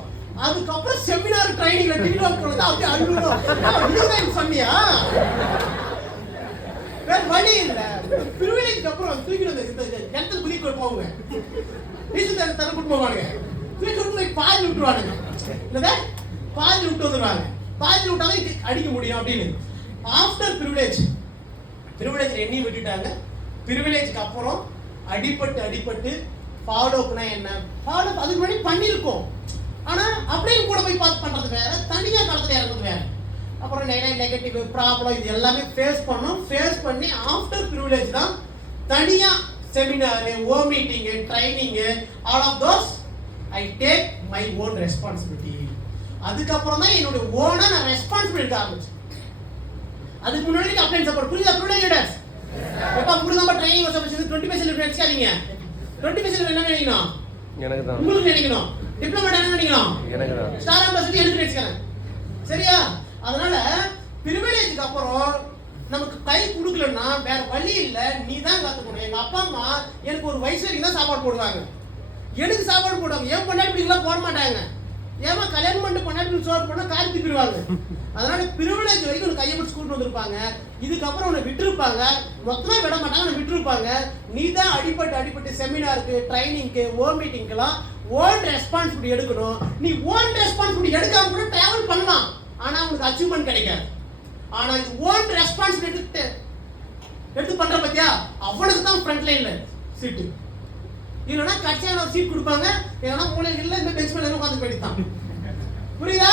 அதுக்கப்புறம் செமினார் ட்ரைனிங்ல டிக்டாக் போனது அப்படியே அழுவோம். இதுதான் சொன்னியா, வேற வழி இல்ல. பிரிவிலேஜ்க்கு அப்புறம் தூக்கிட்டு வந்து இடத்துல குதிக்க போவாங்க, நீச்சல் தர கூட்டு போவாங்க, தூக்கி விட்டு போய் பாதி விட்டுருவானுங்க. இல்ல பாதி விட்டு வந்துருவாங்க, பாதி விட்டாலும் அடிக்க முடியும் அப்படின்னு. ஆஃப்டர் பிரிவிலேஜ் எண்ணி விட்டுட்டாங்க. பிரிவிலேஜ்க்கு அப்புறம் அடிபட்டு ஃபாலோப்னா என்ன, ஃபாலோ அதுக்கு முன்னாடி பண்ணியிருக்கோம். ஆனா அப்படியே கூட போய் பார்த்து பண்றது வேற, தனியா காலத்துல இறங்குறது வேற. அப்புறம் நிறைய நெகட்டிவ் ப்ராப்ளம் இது எல்லாமே ஃபேஸ் பண்ணோம். ஃபேஸ் பண்ணி ஆஃப்டர் பிரிவிலேஜ் தான் தனியா செமினார், ஓ meeting, training, all of those I take my own responsibility. அதுக்கப்புறம் தான் என்னோட ஓனா நான் ரெஸ்பான்சிபிலிட்டி ஆரம்பிச்சேன். அதுக்கு முன்னாடி அப்ளைன் சப்போர்ட். புரியுதா ப்ரூடென்ட் லீடர்ஸ்? எப்ப உங்களுக்கு நம்ம ட்ரைனிங் வசதி 20% லீடர் நினைக்காதீங்க. 20% என்ன நினைக்கணும்? எனக்கு தான். உங்களுக்கு நினைக்கணும். டிப்ளோமா என்ன நினைக்கணும்? எனக்கு தான். ஸ்டார் அம்பாசிடர் எனக்கு நினைக்கிறேன். சரியா? அதனால பிரிவிலேஜ்க்கு அப்புறம் நமக்கு கை கொடுக்கலன்னா வேற வழி இல்ல, நீ தான் கத்துக்கணும். எங்க அப்பா அம்மா எனக்கு ஒரு வயசு வரைக்கும் தான் சாப்பாடு போடுவாங்க. எனக்கு சாப்பாடு போடுவாங்க. ஏன் பொண்டாட்டிலாம் போட மாட்டாங்க. ஏமா கல்யாணம் பண்ணிட்டு பொண்டாட்டி சோறு போனா காரி திப்பிடுவாங்க. அதனால பிரிவிலேஜ் வரைக்கும் உனக்கு கையை பிடிச்சி கூட்டு வந்திருப்பாங்க. இதுக்கப்புறம் உன்னை விட்டுருப்பாங்க. மொத்தமா விட மாட்டாங்க, உன்னை விட்டுருப்பாங்க. நீ தான் அடிபட்டு செமினாருக்கு, ட்ரைனிங்க்கு, ஓன் மீட்டிங்க்கெல்லாம் ஓன் ரெஸ்பான்சிபிலிட்டி எடுக்கணும். நீ ஓன் ரெஸ்பான்சிபிலிட்டி எடுக்காம கூட டிராவல் பண்ணலாம், ஆனா உங்களுக்கு அச்சீவ்மெண்ட் கிடைக்காது. ஆனா இது ஓன் ரெஸ்பான்சிபிலிட்டி எடுத்து பண்ற பத்தியா, அவனுக்கு தான் ஃப்ரண்ட் லைன்ல சீட்டு. இல்லைன்னா கட்சியான ஒரு சீட் கொடுப்பாங்க, இல்லைன்னா மூலைகள்ல இந்த பெஞ்ச் மேல உட்காந்து போயிட்டான். புரியுதா?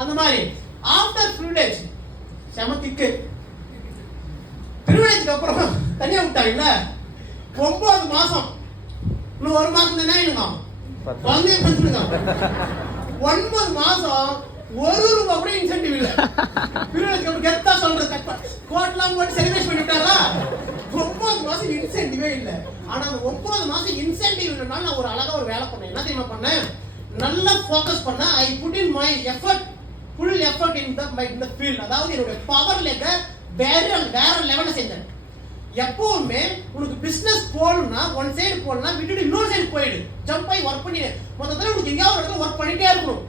அந்த மாதிரி ஆஃப்டர் ப்ரிவிலேஜ் செமத்திக்கு ப்ரிவிலேஜ்க்கு அப்புறம் தனியா விட்டாங்கல்ல 9 மாசம். இன்னும் 1 மாசம் தானே இருக்கும் குழந்தைய பெற்றுங்க. 9 மாசம் ₹1 கூட இன்சென்டிவ் இல்ல. ப்ரிவிலேஜ்க்கு அப்புறம் கெத்தா சொல்றது கோட்லாம் போட்டு செலிப்ரேட் பண்ணிட்டாரா? 9 மாசம் இன்சென்டிவே இல்ல. ஆனா அந்த 9 மாசம் இன்சென்டிவ் இல்லனால நான் ஒரு அழகா ஒரு வேலை பண்ணேன். என்ன தெரியுமா பண்ணேன்? நல்லா ஃபோக்கஸ் பண்ண. I put in my effort, full effort in the field. அதாவது என்னோட பவர் லெக்க வேற லெவல்ல செஞ்சேன். எப்பவுமே உனக்கு பிசினஸ் போகணும்னா ஒன் சைடு போகணும்னா விட்டுட்டு இன்னொரு சைடு போயிடு. ஜம்ப் ஆகி ஒர்க் பண்ணி மொத்தத்துல உனக்கு எங்கேயாவது ஒரு இடத்துல ஒர்க் பண்ணிட்டே இருக்கணும்.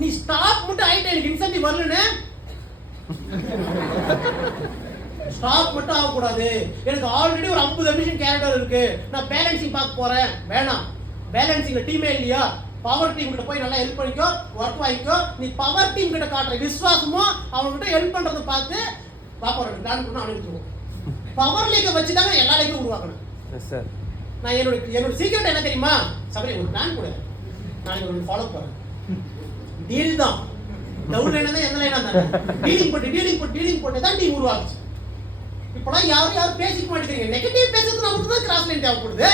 நீ ஸ்டாப் மட்டும் ஆயிட்ட எனக்கு இன்சென்டிவ் வரலன்னு ஸ்டாப் மட்டும் ஆகக்கூடாது. எனக்கு ஆல்ரெடி ஒரு 50 அம்பிஷன் கேரக்டர் இருக்கு, நான் பேலன்சிங் பார்க்க போறேன். வேணாம், பேலன்சிங்ல டீமே இல்லையா? பவர் டீம் கிட்ட போய் நல்லா ஹெல்ப் பண்ணிக்கோ, ஒர்க் வாங்கிக்கோ. நீ பவர் டீம் கிட்ட காட்டுற விசுவாசமும் அவங்க கிட்ட ஹெல்ப் பண்றதை பார்த்து பாப்பா பிளான் பண்ண அனுப்பிடுவோம். பவர் லீக்க வச்சு தானே எல்லா லைக்கும் உருவாக்கணும். நான் என்னோட சீக்ரெட் என்ன தெரியுமா? சபரி ஒரு பிளான் கூட நாளைக்கு ஒரு ஃபாலோ போறேன். டீல் தான் டவுன் லைனா தான், எந்த லைனா தான் டீலிங் போட்டு தான் டீம் உருவாக்குச்சு. இப்போலாம் யாரும் பேசிக்க மாட்டேங்கிறீங்க. நெகட்டிவ் பேசுறது நமக்கு தான் கிராஸ் லைன் தேவைப்படுது.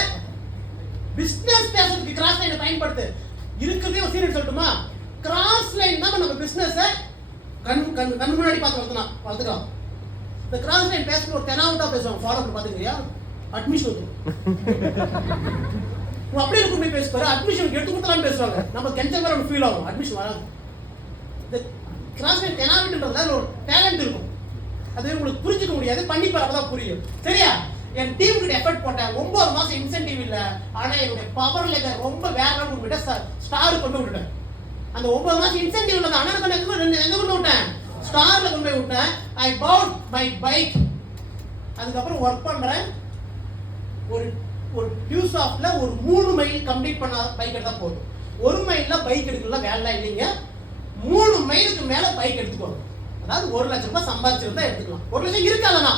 பிசினஸ் பேசுறதுக்கு கிராஸ் லைனை பயன்படுத்து. இருக்கிறதே ஒரு சீரியஸ் சொல்லட்டுமா? கிராஸ் லைன் தான் நம்ம பிசினஸ் கண் முன்னாடி பார்த்து வளர்த்துக்கலாம். இந்த கிராஸ் லைன் பேசுறது ஒரு தெனாவுட்டா பேசுவாங்க. ஃபாலோவர் பாத்துக்கிறியா? அட்மிஷன் அப்படியே இருக்கும் பேசுவாரு. அட்மிஷன் எடுத்து கொடுத்தலாம் பேசுவாங்க. நம்ம கெஞ்ச மாதிரி ஒரு ஃபீல் ஆகும். அட்மிஷன் வராது. இந்த கிராஸ் லைன் தெனாவிட்டுன்றதுல ஒரு டேலண்ட் இருக்கும். அது உங்களுக்கு புரிஞ்சுக்க முடியாது, பண்ணி பார்ப்பதான் புரியும். சரியா? என் டீம் கிட்ட எஃபர்ட் போட்டேன். 9 மாசம் இன்சென்டிவ் இல்ல, ஆனா என்னுடைய பவர் லெவல் ரொம்ப வேற லெவல் விட ஸ்டார் கொண்டு விட்டுட்டேன். அந்த 9 மாசம் இன்சென்டிவ் இல்ல, ஆனா நான் எங்க கொண்டு விட்டேன்? ஸ்டார்ல கொண்டு போய் விட்டேன். ஐ பவுட் மை பைக். அதுக்கப்புறம் ஒர்க் பண்றேன். ஒரு டியூசாப்ல ஒரு 3 மைல் கம்ப்ளீட் பண்ண பைக் எடுத்தா போதும். 1 மைல்ல பைக் எடுக்கலாம் வேலை இல்லைங்க. 3 மைலுக்கு மேல பைக் எடுத்துக்கோங்க. அதாவது 1 லட்சம் ரூபாய் சம்பாதிச்சிருந்தா எடுத்துக்கலாம். 1 லட்சம் இருக்காதனா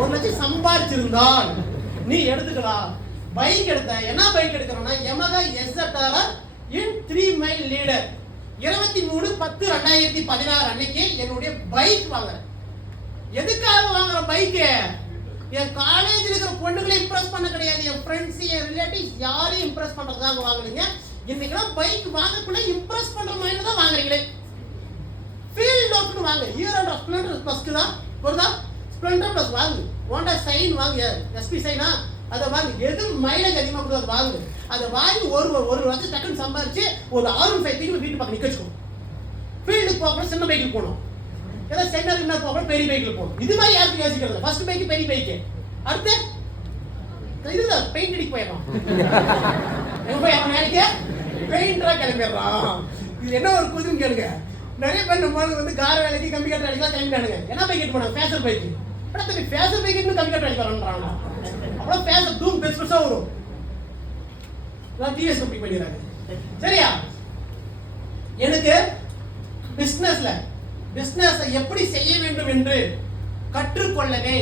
1 லட்சம் சம்பாதிச்சிருந்தால் நீ எடுத்துக்கலாம். பைக் எடுத்த என்ன பைக் எடுக்கிறோம்னா யமஹா SZR இன் 3 மைல் லீடர் 23/10/2016 அன்னைக்கு என்னுடைய பைக் வாங்குறேன். எதுக்காக வாங்குற பைக்கு? என் காலேஜில் இருக்கிற பொண்ணுகளை இம்ப்ரெஸ் பண்ண கிடையாது. என் ஃப்ரெண்ட்ஸ், என் ரிலேட்டிவ்ஸ் யாரையும் இம்ப்ரெஸ் பண்றதுக்காக வாங்குறீங்க. இன்னைக்கெல்லாம் பைக் வாங்கக்குள்ள இம்ப்ரெஸ் பண்ற மாதிரி தான் வாங்குறீங்களே. ஃபீல்ட் ஆப்னு வாங்க. இயர் அண்ட் ஸ்ப்ளெண்டர் பிளஸ் தான் வருதா? ஸ்ப்ளெண்டர் பிளஸ் வாங்கு. ஹோண்டா சைன் வாங்க, SP சைனா அதை வாங்கு. எது மைலேஜ் அதிகமாக கொடுத்து அதை வாங்கு. அதை வாங்கி ஒரு வருஷம் டக்குன்னு சம்பாதிச்சு ஒரு 6-5 வீட்டு பக்கம் நிக்க வச்சுக்கணும். ஃபீல்டுக்கு போக சின்ன பைக்கில் போகணும். ஏதாவது சென்டர் என்ன போக பெரிய பைக்கில் போகணும். இது மாதிரி யாருக்கும் யோசிக்கிறது. ஃபர்ஸ்ட் பைக்கு பெரிய பைக்கு, அடுத்து இதுதான் பெயிண்ட் அடிக்க போயிடலாம். எங்க போய் அவன் வேலைக்கு பெயிண்டரா கிளம்பிடுறான். இது என்ன ஒரு குதின்னு கேளுங்க. நிறைய பேர் நம்ம வந்து கார வேலைக்கு கம்பி கட்ட வேலைக்கு கிளம்பிட்டானுங்க. என்ன பைக் எடுத்து போனாங்க? Fashion bike. அடுத்து ஃபேஷன் பைக் இன்னும் கம்பி கட்ட வேலைக்கு வரன்றாங்க. அப்புறம் ஃபேஷன் டூம் பெருசா வரும். நான் டிஎஸ் கம்பெனி பண்ணிடுறாங்க. சரியா? எனக்கு பிசினஸ் எப்படி செய்ய வேண்டும் என்று கற்றுக்கொள்ளவே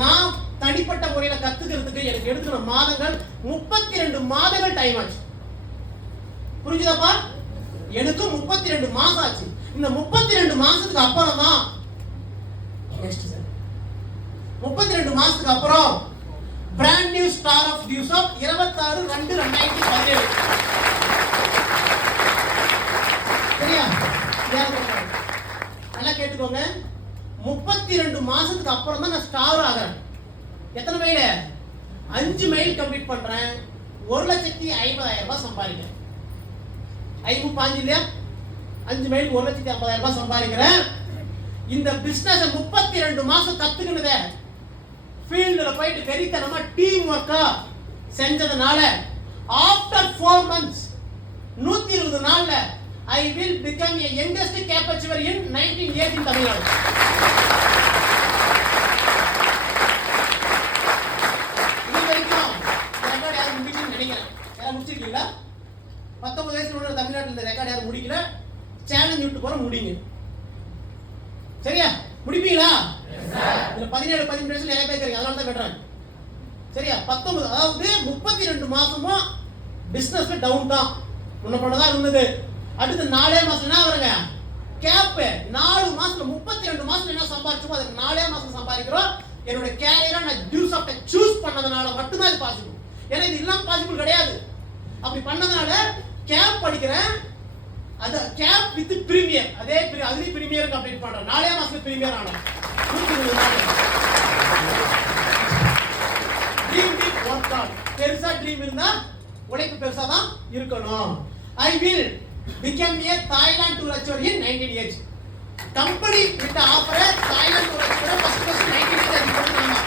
நான் தனிப்பட்ட முறையில கத்துக்கிறதுக்கு எனக்கு எடுத்துக்கிற மாதங்கள் 32 மாதங்கள் டைம் ஆச்சு. புரிஞ்சுதாப்பா? எனக்கு 32 மாசம் ஆச்சு. இந்த 32 மாசத்துக்கு அப்புறம் தான் 32 மாசத்துக்கு அப்புறம் பிராண்ட் நியூ ஸ்டார் ஆஃப் டியூசாப் 26/2/2017. சரியா? நல்லா கேட்டுக்கோங்க. 32 மாசத்துக்கு அப்புறம் தான் நான் ஸ்டார் ஆகிறேன். எத்தனை மைல்? 5 மைல் கம்ப்ளீட் பண்றேன். 1,50,000 ரூபாய் சம்பாதிக்கிறேன். 5 இல்லையா? 5 மைல் 1,50,000 ரூபாய் சம்பாதிக்கிறேன். இந்த பிசினஸ் 32 மாசம் கத்துக்கினத ஃபீல்டுல போயிட்டு வெறித்தனமா டீம் ஒர்க்கா செஞ்சதுனால ஆஃப்டர் 4 months 120 நாள்ல I will become a youngest cap achiever in 1980 in Tamil Nadu. இது வரைக்கும் ரெக்கார்ட் யாரும் முடிக்கணும்னு நினைக்கிறேன். யாரும் முடிச்சிருக்கீங்களா? 19 வயசுல உள்ள தமிழ்நாட்டில் இந்த ரெக்கார்ட் யாரும் முடிக்கல. சேலஞ்ச் விட்டு போற முடிங்க. சரியா? முடிப்பீங்களா? இதுல 17 18 வயசுல நிறைய பேர் இருக்காங்க. அதனால தான் வெட்டுறாங்க. சரியா? 19 அதாவது 32 மாசமும் பிசினஸ்ல டவுன் தான். முன்ன பண்ணதான் இருந்தது. அடுத்து 4 மாசம் என்ன வருங்க? கேப் 4 மாசத்துல 32 மாசத்துல என்ன சம்பாதிச்சோமோ அதுக்கு 4 மாசம் சம்பாதிக்கிறோம். என்னோட கேரியரை நான் டியூஸ் ஆஃப் சூஸ் பண்ணதுனால மட்டும் தான் இது பாசிபிள். ஏன்னா இது இல்லாம பாசிபிள் கிடையாது. அப்படி பண்ணதுனால கேப் படிக்கிறேன். அது கேப் வித் பிரீமியர் அதுலயும் பிரீமியர் கம்ப்ளீட் பண்றேன். 4 மாசத்துல பிரீமியர் ஆனேன். Dream big work hard. பெருசா ட்ரீம் இருந்தா உழைப்பு பெருசா தான் இருக்கணும். I will become a Thailand tour achiever in 19 company with offer Thailand tour achiever first 19 adipodanga.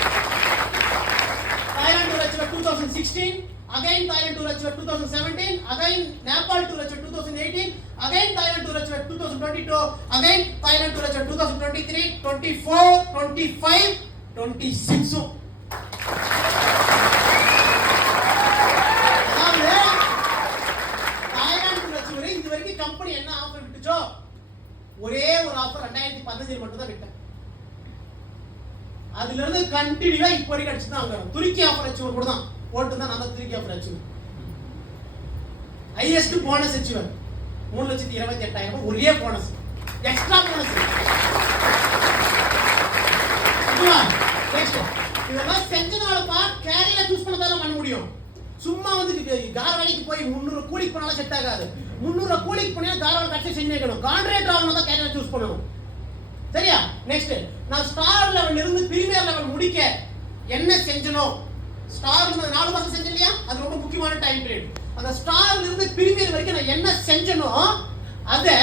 Thailand tour achiever 2016, again Thailand tour achiever 2017, again Nepal tour achiever 2018, again Thailand tour achiever 2022, again Thailand tour achiever 2023, 24, 25, 26. Company என்ன offer விட்டுச்சோ ஒரே ஒரு offer 2015 மட்டும் தான் விட்டேன். அதுல இருந்து கண்டினியூவா இப்போ வரைக்கும் அடிச்சு தான் வாங்குறோம். துருக்கி ஆஃபர் அச்சீவர் கூட தான் போட்டு தான் நான் Turkey offer achiever. Highest bonus achiever 3,28,000 ஒரே போனஸ், எக்ஸ்ட்ரா போனஸ். இதெல்லாம் செஞ்சனாலப்பா கேரியரை சூஸ் பண்ணதால பண்ண முடியும். சும்மா வந்து கார் வேலைக்கு போய் 300 கூலிக்கு போனாலும் செட் ஆகாது. 300 கூலிக்கு போனா கார் வேலை கட்சி செஞ்சு வைக்கணும். கான்ட்ராக்டர் ஆகணும் தான் கேரியர் சூஸ் பண்ணணும். சரியா? நெக்ஸ்ட் நான் ஸ்டார் லெவல்ல இருந்து பிரீமியர் லெவல் முடிக்க என்ன செஞ்சணும்? ஸ்டார் இருந்து 4 மாசம் செஞ்சேன் இல்லையா? அது ரொம்ப முக்கியமான டைம் பீரியட். அந்த ஸ்டார்ல இருந்து பிரீமியர் வரைக்கும் நான் என்ன செஞ்சனோ அதை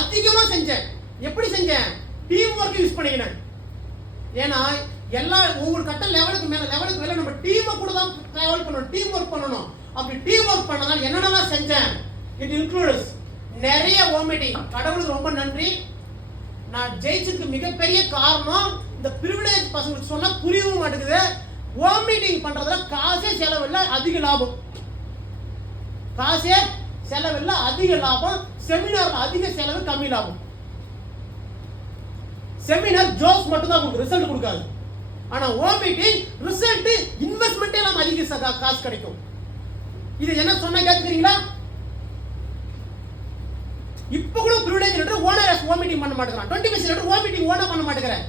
அதிகமா செஞ்சேன். எப்படி செஞ்சேன்? டீம் ஒர்க் யூஸ் பண்ணிக்கினேன். ஏன்னா எல்லா ஒவ்வொரு கட்ட லெவலுக்கு மேல நம்ம டீமை கூட தான் டிராவல் பண்ணணும், டீம் ஒர்க் பண்ணணும். அப்படி டீம் ஒர்க் பண்ணதால என்னென்னலாம் செஞ்சேன்? இட் இன்க்ளூட்ஸ் நிறைய மீட்டிங். கடவுளுக்கு ரொம்ப நன்றி. நான் ஜெயிச்சதுக்கு மிகப்பெரிய காரணம் இந்த பிரிவிலேஜ் பசங்களுக்கு சொன்னா புரியவும் மாட்டேங்குது. மீட்டிங் பண்றதுல காசே செலவில்லை, அதிக லாபம். காசே செலவில்லை, அதிக லாபம். செமினார்ல அதிக செலவு, கம்மி லாபம். செமினார் ஜோஸ் மட்டும் தான் உங்களுக்கு ரிசல்ட் கொடுக்காது. ஆனா மீட்டிங் ரிசல்ட் இன்வெஸ்ட்மென்ட் எல்லாம் அதிக காசு கிடைக்கும். இது என்ன சொன்னா கேக்குறீங்களா? இப்போ கூட பிரிவிலேஜ் லெட்டர் ஓனர் மீட்டிங் பண்ண மாட்டேங்கிறான். 20 லெட்டர் மீட்டிங் ஓனர் பண்ண மாட்டேங்கிறேன்.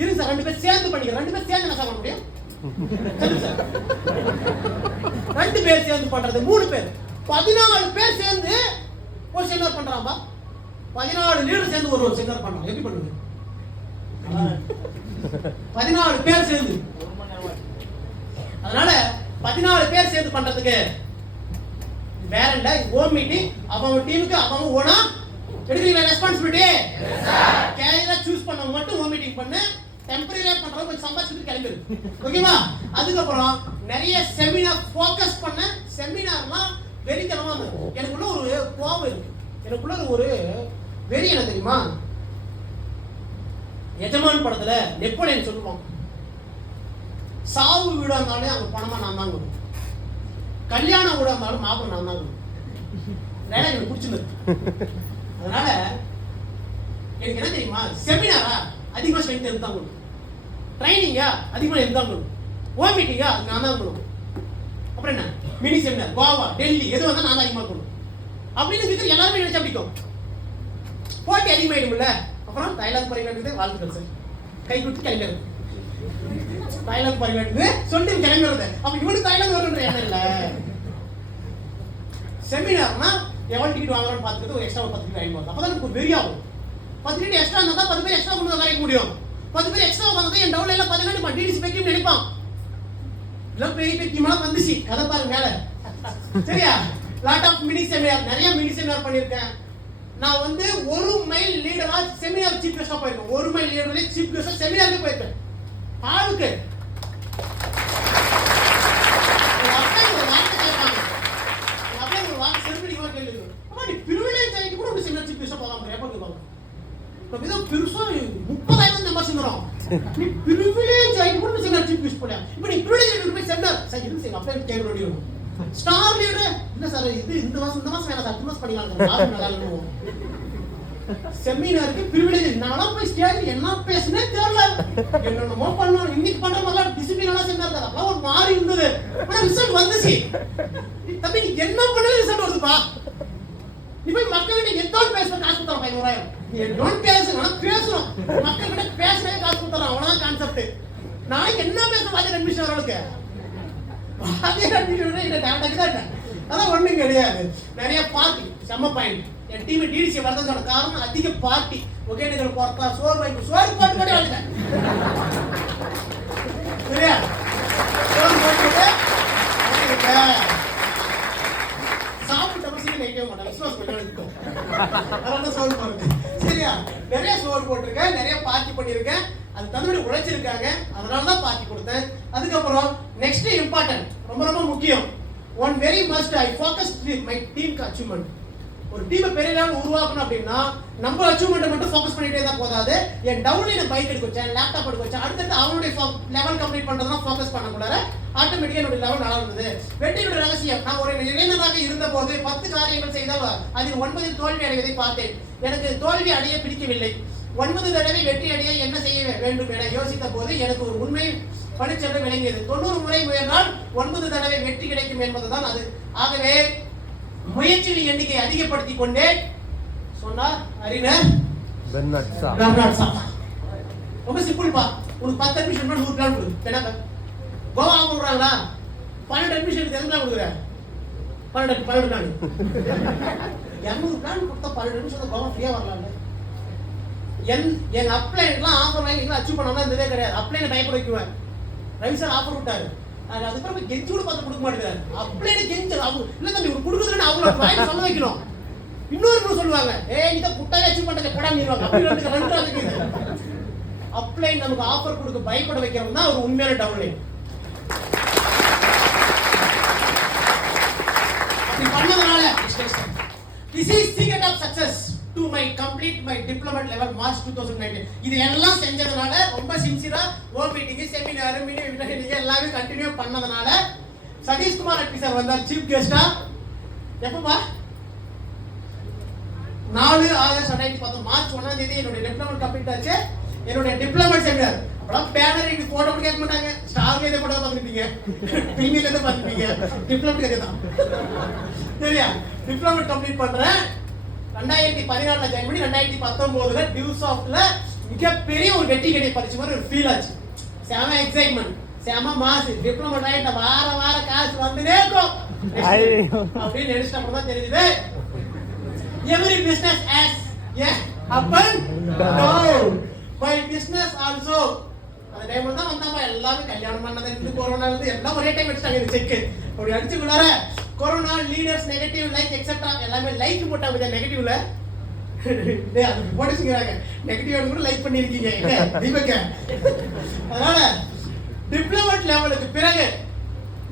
இருக்கு சார், 2 பேர் சேர்ந்து பண்ணிக்கிறேன். 2 பேர் சேர்ந்து என்ன பண்ண முடியும்? 2 பேர் சேர்ந்து பண்றது 3 பேர் 14 பேர் சேர்ந்து ஒரு செமினார் பண்றாம்பா. 14 லீடர் சேர்ந்து ஒரு செமினார் பண்றாங்க. எப்படி பண்ணுங்க? 14 பேர் சேர்ந்து. அதனால 14 பேர் சேர்ந்து பண்றதுக்கு வேற இல்ல. மீட்டிங் அவங்க டீமுக்கு அவங்க ஓனா எடுக்கிறீங்களா ரெஸ்பான்சிபிலிட்டி? கேரியரா சூஸ் பண்ணவங்க மட்டும் மீட்டிங் பண்ணு. டெம்பரரியா பண்றவங்க கொஞ்சம் சம்பாதிச்சுட்டு கிளம்பிடு. ஓகேவா? அதுக்கப்புறம் நிறைய செமினார் ஃபோக்கஸ் பண்ண. செமினார்லாம் வெறித்தனமா இருக்கும். எனக்குள்ள ஒரு கோபம் இருக்கு. எனக்குள்ள ஒரு வெறி என்ன தெரியுமா? எஜமான் படத்துல நெப்போலியன் சொல்லுவான், சாவு வீடா இருந்தாலும் அங்க பணமா நான் தான் கொடுக்கும், கல்யாண வீடா இருந்தாலும் மாப்பிள்ளை நான் தான் கொடுக்கும். எனக்கு பிடிச்சிருக்கு. அதனால எனக்கு என்ன தெரியுமா? செமினாரா அதிகமா ஸ்ட்ரென்த் எடுத்து தான் கொடுக்கும். ட்ரைனிங்கா அதிகமா எடுத்து தான் கொடுக்கும். மீட்டிங்கா நான் தான் கொடுக்கும். அப்புறம் என்ன மினி செமினார் கோவா டெல்லி எது வந்தா நான் தான் அதிகமா கொடுக்கும். அப்படின்னு எல்லாருமே நினைச்சா பிடிக்கும். போட்டி அதிகமாயிடும்ல. அப்புறம் தாய்லாந்து பரிமாற்றுறது வாழ்த்துக்கள் சார். கை கொடுத்து கிளம்புறது. தாய்லாந்து பரிமாற்றுறது சொல்லி கிளம்புறது. அப்ப இவனுக்கு தாய்லாந்து வருன்ற எண்ணம் இல்ல. செமினார்னா எவ்வளவு டிக்கெட் வாங்குறான்னு பார்த்துட்டு ஒரு எக்ஸ்ட்ரா 10 டிக்கெட் வாங்கி போறது. அப்பதான் எனக்கு வெறியாகும். 10 டிக்கெட் எக்ஸ்ட்ரா இருந்தா 10 பேர் எக்ஸ்ட்ரா கொண்டு வர முடியும். 10 பேர் எக்ஸ்ட்ரா உட்காந்து என் டவுன்ல எல்லாம் பார்த்தீங்கன்னா டிடிசி வைக்கணும்னு நினைப்பான். எல்லாம் பெரிய பெரிய டீமா வந்துச்சு கதை பாருங்க மேல. சரியா? லாட் ஆஃப் மினி செமினார், நிறைய மினி செமினார் பண்ணியிருக்கேன். நான் வந்து 1 மைல் லீடரா செமினார் சீஃப் கெஸ்டா போயிருக்கேன். 1 மைல் லீடர்ல சீஃப் கெஸ்டா செமினாருக்கு போயிருக்கேன். ஆளுக்கு ஒரு வார்த்தை கேட்பாங்க. அப்படியே ஒரு வார்த்தை செருப்படிக்கமா கேள்வி. அம்மா நீ பிரிவிலேஜ் ஆகிட்டு கூட ஒரு செமினார் சீஃப் கெஸ்டா போகலாம் எப்போ கேட்பாங்க. இப்போ ஏதோ பெருசா 30,000 சம்பாதிச்சுக்கிறோம். நீ பிரிவிலேஜ் ஆகிட்டு கூட செமினார் சீஃப் கெஸ்ட் போல. இப்போ நீ பிரிவிலேஜ் போய் செமினார் சார் இருக்கு சார் அப்படியே கேட்க முடியும். ஸ்டார் லீடர் இல்ல சார் இது இந்த மாசம் வேணாம் சார் 2 மாசம் பண்ணிக்கலாம் நல்லா இருக்கும். செமினாருக்கு பிரிவிலேஜ் நானும் போய் ஸ்டேஜ் என்ன பேசுனே தெரியல. என்னென்னமோ பண்ணோம். இன்னைக்கு பண்ற மாதிரி டிசிப்ளினா செமினார் இருக்காது. அப்பலாம் ஒரு மாறி இருந்தது. ஆனா ரிசல்ட் வந்துச்சு. தம்பி நீ என்ன பண்ணல ரிசல்ட் வருதுப்பா. நீ போய் மக்கள்கிட்ட எத்தோடு பேசுற காசு கொடுத்தா 500,000. நீ எத்தோடு பேசுறோம் பேசுறோம் மக்கள்கிட்ட பேசுறே காசு கொடுத்தா அவ்வளவுதான் கான்செப்ட். நாளைக்கு என்ன பேசுறோம் அது அட்மிஷன் வரலுக்கு அதே அட்மிஷன் இதை டேரக்டா தான். அதான் ஒண்ணும் கிடையாது. நிறைய பார்ட்டி செம்ம பாயிண்ட். என் டீம் டிடிசி வரதுக்கான காரணம் அதிக பார்ட்டி. ஒகேனக்கல் போறதா சோறு போட்டு கூட வாங்க. சரியா? சோறு போட்டு சாப்பிட்ட பசங்க நினைக்கவே மாட்டாங்க. விசுவாஸ் பண்ணி இருக்கும். அதனால சோறு போடுறது. சரியா? நிறைய சோறு போட்டிருக்கேன், நிறைய பார்ட்டி பண்ணியிருக்கேன். அது தன்னுடைய உழைச்சிருக்காங்க. அதனாலதான் பார்ட்டி கொடுத்தேன். அதுக்கப்புறம் நெக்ஸ்ட் இம்பார்ட்டன்ட் ரொம்ப ரொம்ப முக்கியம். One very must I focus my team achievement. ஒரு டீமை பெரிய லெவல் உருவாக்கணும் அப்படின்னா நம்ம அச்சீவ்மெண்ட் மட்டும் ஃபோக்கஸ் பண்ணிட்டே தான் போதாது. என் டவுன்லைன் பைக் எடுக்க வச்சேன், லேப்டாப் எடுக்க வச்சேன். அடுத்தது அவனுடைய லெவல் கம்ப்ளீட் பண்றதுதான் ஃபோக்கஸ் பண்ணக்கூடாது. ஆட்டோமேட்டிக்கா என்னுடைய லெவல் நல்லா இருந்தது. வெற்றியுடைய ரகசியம் நான் ஒரு இளைஞராக இருந்த போது 10 காரியங்கள் செய்தால் அதில் 9 தோல்வி அடைவதை பார்த்தேன். எனக்கு தோல்வி அடைய பிடிக்கவில்லை. 9 தடவை வெற்றி அடைய என்ன செய்ய வேண்டும் என யோசித்த போது எனக்கு ஒரு உண்மை பணிச்சென்று விளங்கியது. 90 முறை முயன்றால் 9 தடவை வெற்றி கிடைக்கும் என்பதுதான் அது. ஆகவே முயற்சியின் எண்ணிக்கை அதிகப்படுத்திக் கொண்டே சொன்னார் அறிஞர் பெர்னார்ட் ஷா. ரொம்ப சிம்பிள்பா. உனக்கு 10 அட்மிஷன் 100 பிளான் கொடு. என்ன கோவா கொடுறாங்களா? 12 அட்மிஷனுக்கு எதுக்கு கொடுக்குற? 12 பிளான் 200 பிளான் கொடுத்தா 12 அட்மிஷன் கோவா ஃப்ரீயா வரலாம்ல. என் அப்ளைன்லாம் ஆஃபர் வாங்கி அச்சீவ் பண்ணாம இருந்ததே கிடையாது. அப்ளைனை பயப்பட வைக்குவேன். ரவி சார் ஆஃபர் விட்டாரு. அதுக்கப்புறம் கெஞ்சி கூட பார்த்து கொடுக்க மாட்டேங்கிறாரு. அப்ளைனை கெஞ்சு இல்ல தம்பி கொடுக்குறதுன்னு அவங்க வாங்கி சொல்ல வைக்கணும். இன்னொரு சொல்லுவாங்க நீ தான் புட்டாவே அச்சீவ் பண்றதை போடாம அப்படி அப்ளைன் நமக்கு ஆஃபர் கொடுக்க பயப்பட வைக்கிறவங்க தான் ஒரு உண்மையான டவுன்லைன். அப்படி பண்ணதுனால this is secret of success to my complete my diploma level March 2019. இது எல்லாம் செஞ்சதனால ரொம்ப சின்சியரா ஓ மீட்டிங் செமினார் மினி மீட்டிங் எல்லாமே கண்டினியூ பண்ணதனால சதீஷ் குமார் அட்வி சார் வந்தார் சீஃப் கெஸ்டா. எப்பப்பா? 4 ஆகஸ்ட் 2019 மார்ச் 1ஆம் தேதி என்னோட டிப்ளோமா கம்ப்ளீட் ஆச்சு. என்னோட டிப்ளோமா செமினார் அப்பலாம் பேனர் இங்க போட்டோ கூட கேட்க மாட்டாங்க. ஸ்டார்ல இத போட்டோ பார்த்துட்டீங்க, பிங்கில இத பார்த்துட்டீங்க. டிப்ளோமா கேக்குதான். சரியா? டிப்ளோமா கம்ப்ளீட் பண்றேன். 2014ல ஜாயின் பண்ணி 2019ல டியூசாஃப்ட்ல மிகப்பெரிய ஒரு வெற்றி கிடை பரிசு மாதிரி ஒரு ஃபீல் ஆச்சு. செம எக்ஸைட்மென்ட், செம மாஸ். டிப்ளோமா ரைட் வார காசு வந்துனே இருக்கும் அப்படின்னு நினைச்சிட்டு அப்புறம் தான் தெரியுது every business has up and down. My business also அந்த டைம்ல தான் வந்தாப்பா எல்லாமே கல்யாணம் பண்ணது இருந்து கொரோனா இருந்து எல்லாம் ஒரே டைம் வச்சிட்டாங்க. இந்த செக் அப்படி அடிச்சுக்குள்ளார corona leaders negative like etcetera எல்லாமே லைக் போட்டாங்க. நெகட்டிவ்ல அது போட்டுச்சுக்கிறாங்க. நெகட்டிவ் கூட லைக் பண்ணிருக்கீங்க தீபக்க. அதனால டிப்ளமேட் லெவலுக்கு பிறகு